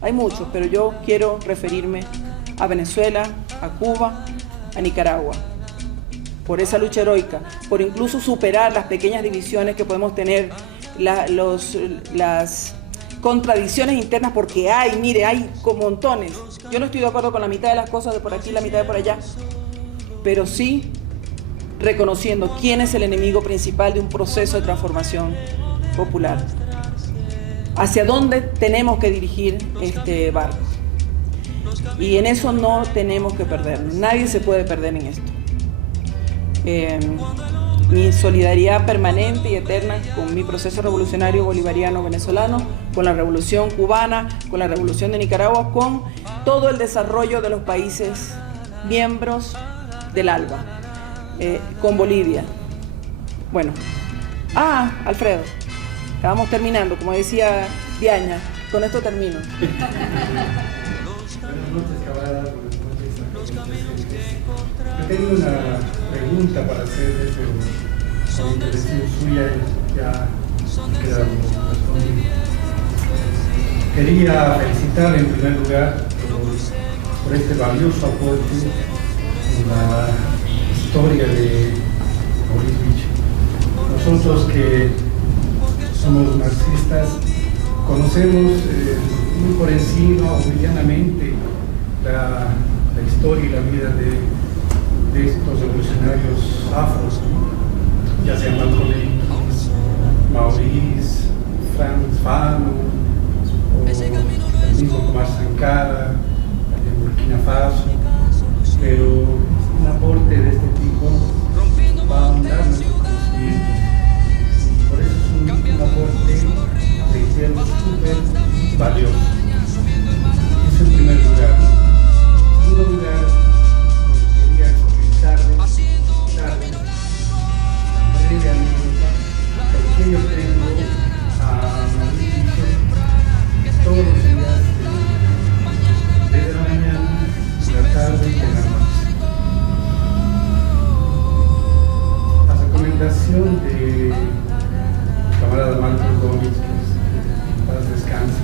hay muchos, pero yo quiero referirme a Venezuela, a Cuba, a Nicaragua, por esa lucha heroica, por incluso superar las pequeñas divisiones que podemos tener, las contradicciones internas, porque hay con montones. Yo no estoy de acuerdo con la mitad de las cosas de por aquí, la mitad de por allá, pero sí reconociendo quién es el enemigo principal de un proceso de transformación popular. Hacia dónde tenemos que dirigir este barco. Y en eso no tenemos que perdernos. Nadie se puede perder en esto. Mi solidaridad permanente y eterna con mi proceso revolucionario bolivariano venezolano, con la revolución cubana, con la revolución de Nicaragua, con todo el desarrollo de los países miembros del ALBA, con Bolivia. Bueno, Alfredo, estábamos terminando, como decía Diaña, con esto termino. Buenas noches, camaradas. Buenas noches. Yo tengo una pregunta para hacerles, pero por intervención suya ya queda respondido. Quería felicitar en primer lugar por este valioso aporte en la historia de Maurice Bicho. Nosotros que somos marxistas conocemos muy por encima o medianamente la historia y la vida de estos revolucionarios afros, ya sea Malcolm X, Maurice, Franz Fanon o el mismo Tomás Sankara de Burkina Faso, pero un aporte de este tipo va a ahondar nuestro conocimiento y por eso es un aporte reitero súper valioso. Eso en primer lugar. En segundo lugar, quería comentarles una breve anécdota, porque yo tengo a Maurice Bicho todos los días, desde la mañana, de la tarde y de la noche. A recomendación de camarada Malcolm Gómez, que paz descanse,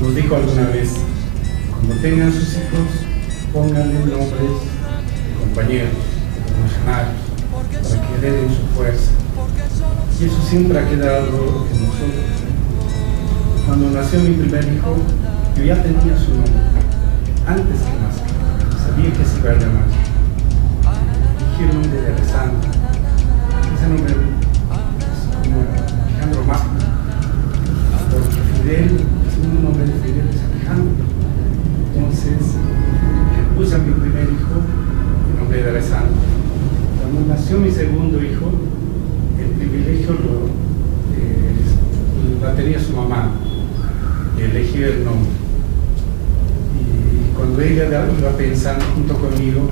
nos dijo alguna vez: cuando tengan sus hijos, pónganle nombres de compañeros, de revolucionarios, para que hereden su fuerza. Y eso siempre ha quedado en nosotros. Cuando nació mi primer hijo, yo ya tenía su nombre, antes que nazca, sabía que se iba a llamar. Elegí el nombre de Alessandro. Ese nombre es como Alejandro Magno, porque Fidel, el segundo nombre de Fidel es Alejandro. Entonces, puse a mi primer hijo el nombre de Alessandro. Cuando nació mi segundo hijo, el privilegio la tenía su mamá, y elegí el nombre. Y cuando ella iba pensando junto conmigo,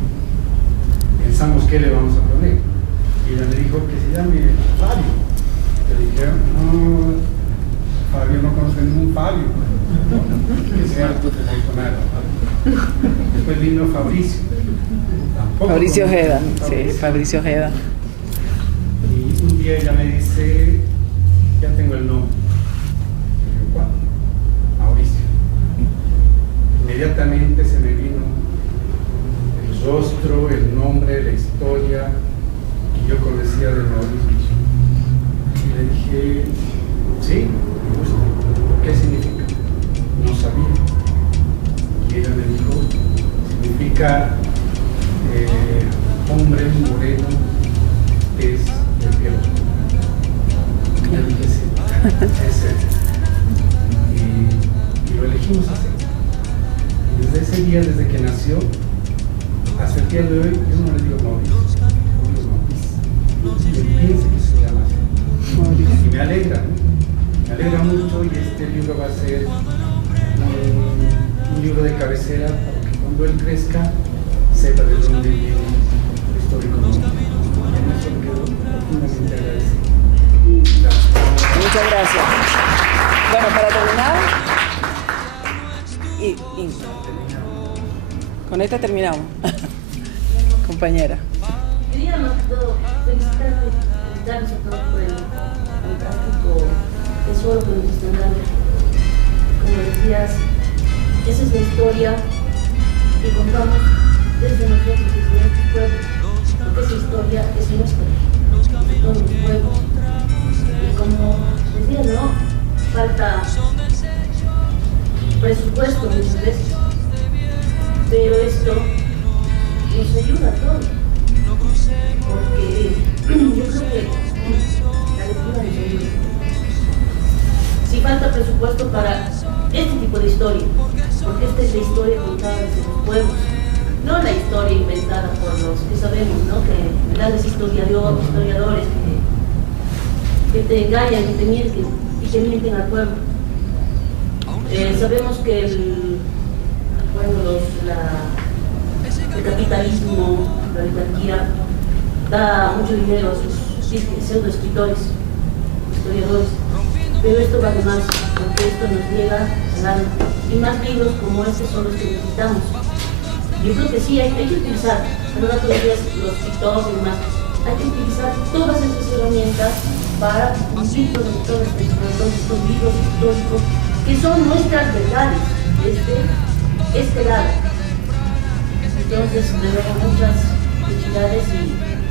pensamos qué le vamos a poner. Y ella me dijo que se llame Fabio. Le dije: no, Fabio, no conozco ningún Fabio. Que sea Bolsonaro. Después vino Fabricio. Fabricio Ojeda, sí, Fabricio Ojeda. día ella me dice, ya tengo el nombre. Yo, ¿cuál? Mauricio. Inmediatamente se me vino el rostro, el nombre, la historia que yo conocía de Mauricio. Y le dije, sí, me gusta. ¿Qué significa? No sabía. Y ella me dijo, significa hombre moreno, es de piel oscura. Y le dije, sí, es él. Y lo elegimos así. Y desde ese día, desde que nació, hasta el día de hoy, yo no le digo Mauricio, le digo Mauricio. Él piensa que se llama así. Y me alegra mucho, y este libro va a ser un libro de cabecera para que cuando él crezca sepa de dónde viene el histórico nombre. Y en eso me quedo profundamente agradecido. Gracias. Muchas gracias. Bueno, para terminar, con esta terminamos. Compañera. Quería más que todo felicitarles a todos por el fantástico tesoro que nos están dando. Como decías, esa es la historia que contamos desde nosotros, desde nuestros pueblos, porque esa historia es nuestra, de todos los pueblos. Y como decía, ¿no? Falta presupuesto muchas veces, pero esto nos ayuda a todos, porque yo creo que la lectura nos ayuda. Si falta presupuesto para este tipo de historia, porque esta es la historia contada desde los pueblos, no la historia inventada por los que sabemos, ¿no? Que grandes historiadores que te engañan y te mienten y que mienten al pueblo. Sabemos que el capitalismo, la oligarquía, da mucho dinero a sus pseudoescritores, historiadores, pero esto va de más, porque esto nos llega al alma. Y más libros como este son los que necesitamos. Yo creo que sí, hay que utilizar, ¿verdad? Todos los días los TikToks y demás, hay que utilizar todas estas herramientas para cumplir con todos estos libros históricos que son nuestras verdades desde este lado. Entonces, de nuevo, muchas felicidades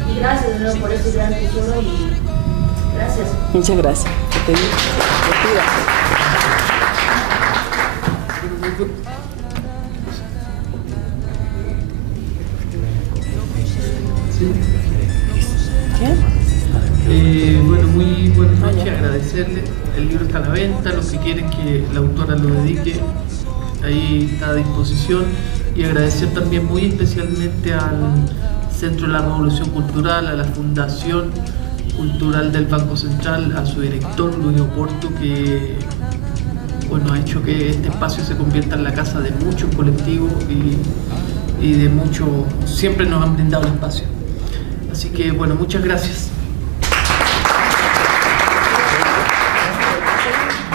y gracias de nuevo por este gran tesoro y gracias. Muchas gracias. Bueno, muy buenas noches, agradecerle. El libro está a la venta, los que quieren que la autora lo dedique, ahí está a disposición. Y agradecer también muy especialmente al Centro de la Revolución Cultural, a la Fundación Cultural del Banco Central, a su director Luis Oporto, que bueno, ha hecho que este espacio se convierta en la casa de muchos colectivos y de muchos, siempre nos han brindado el espacio. Así que bueno, muchas gracias.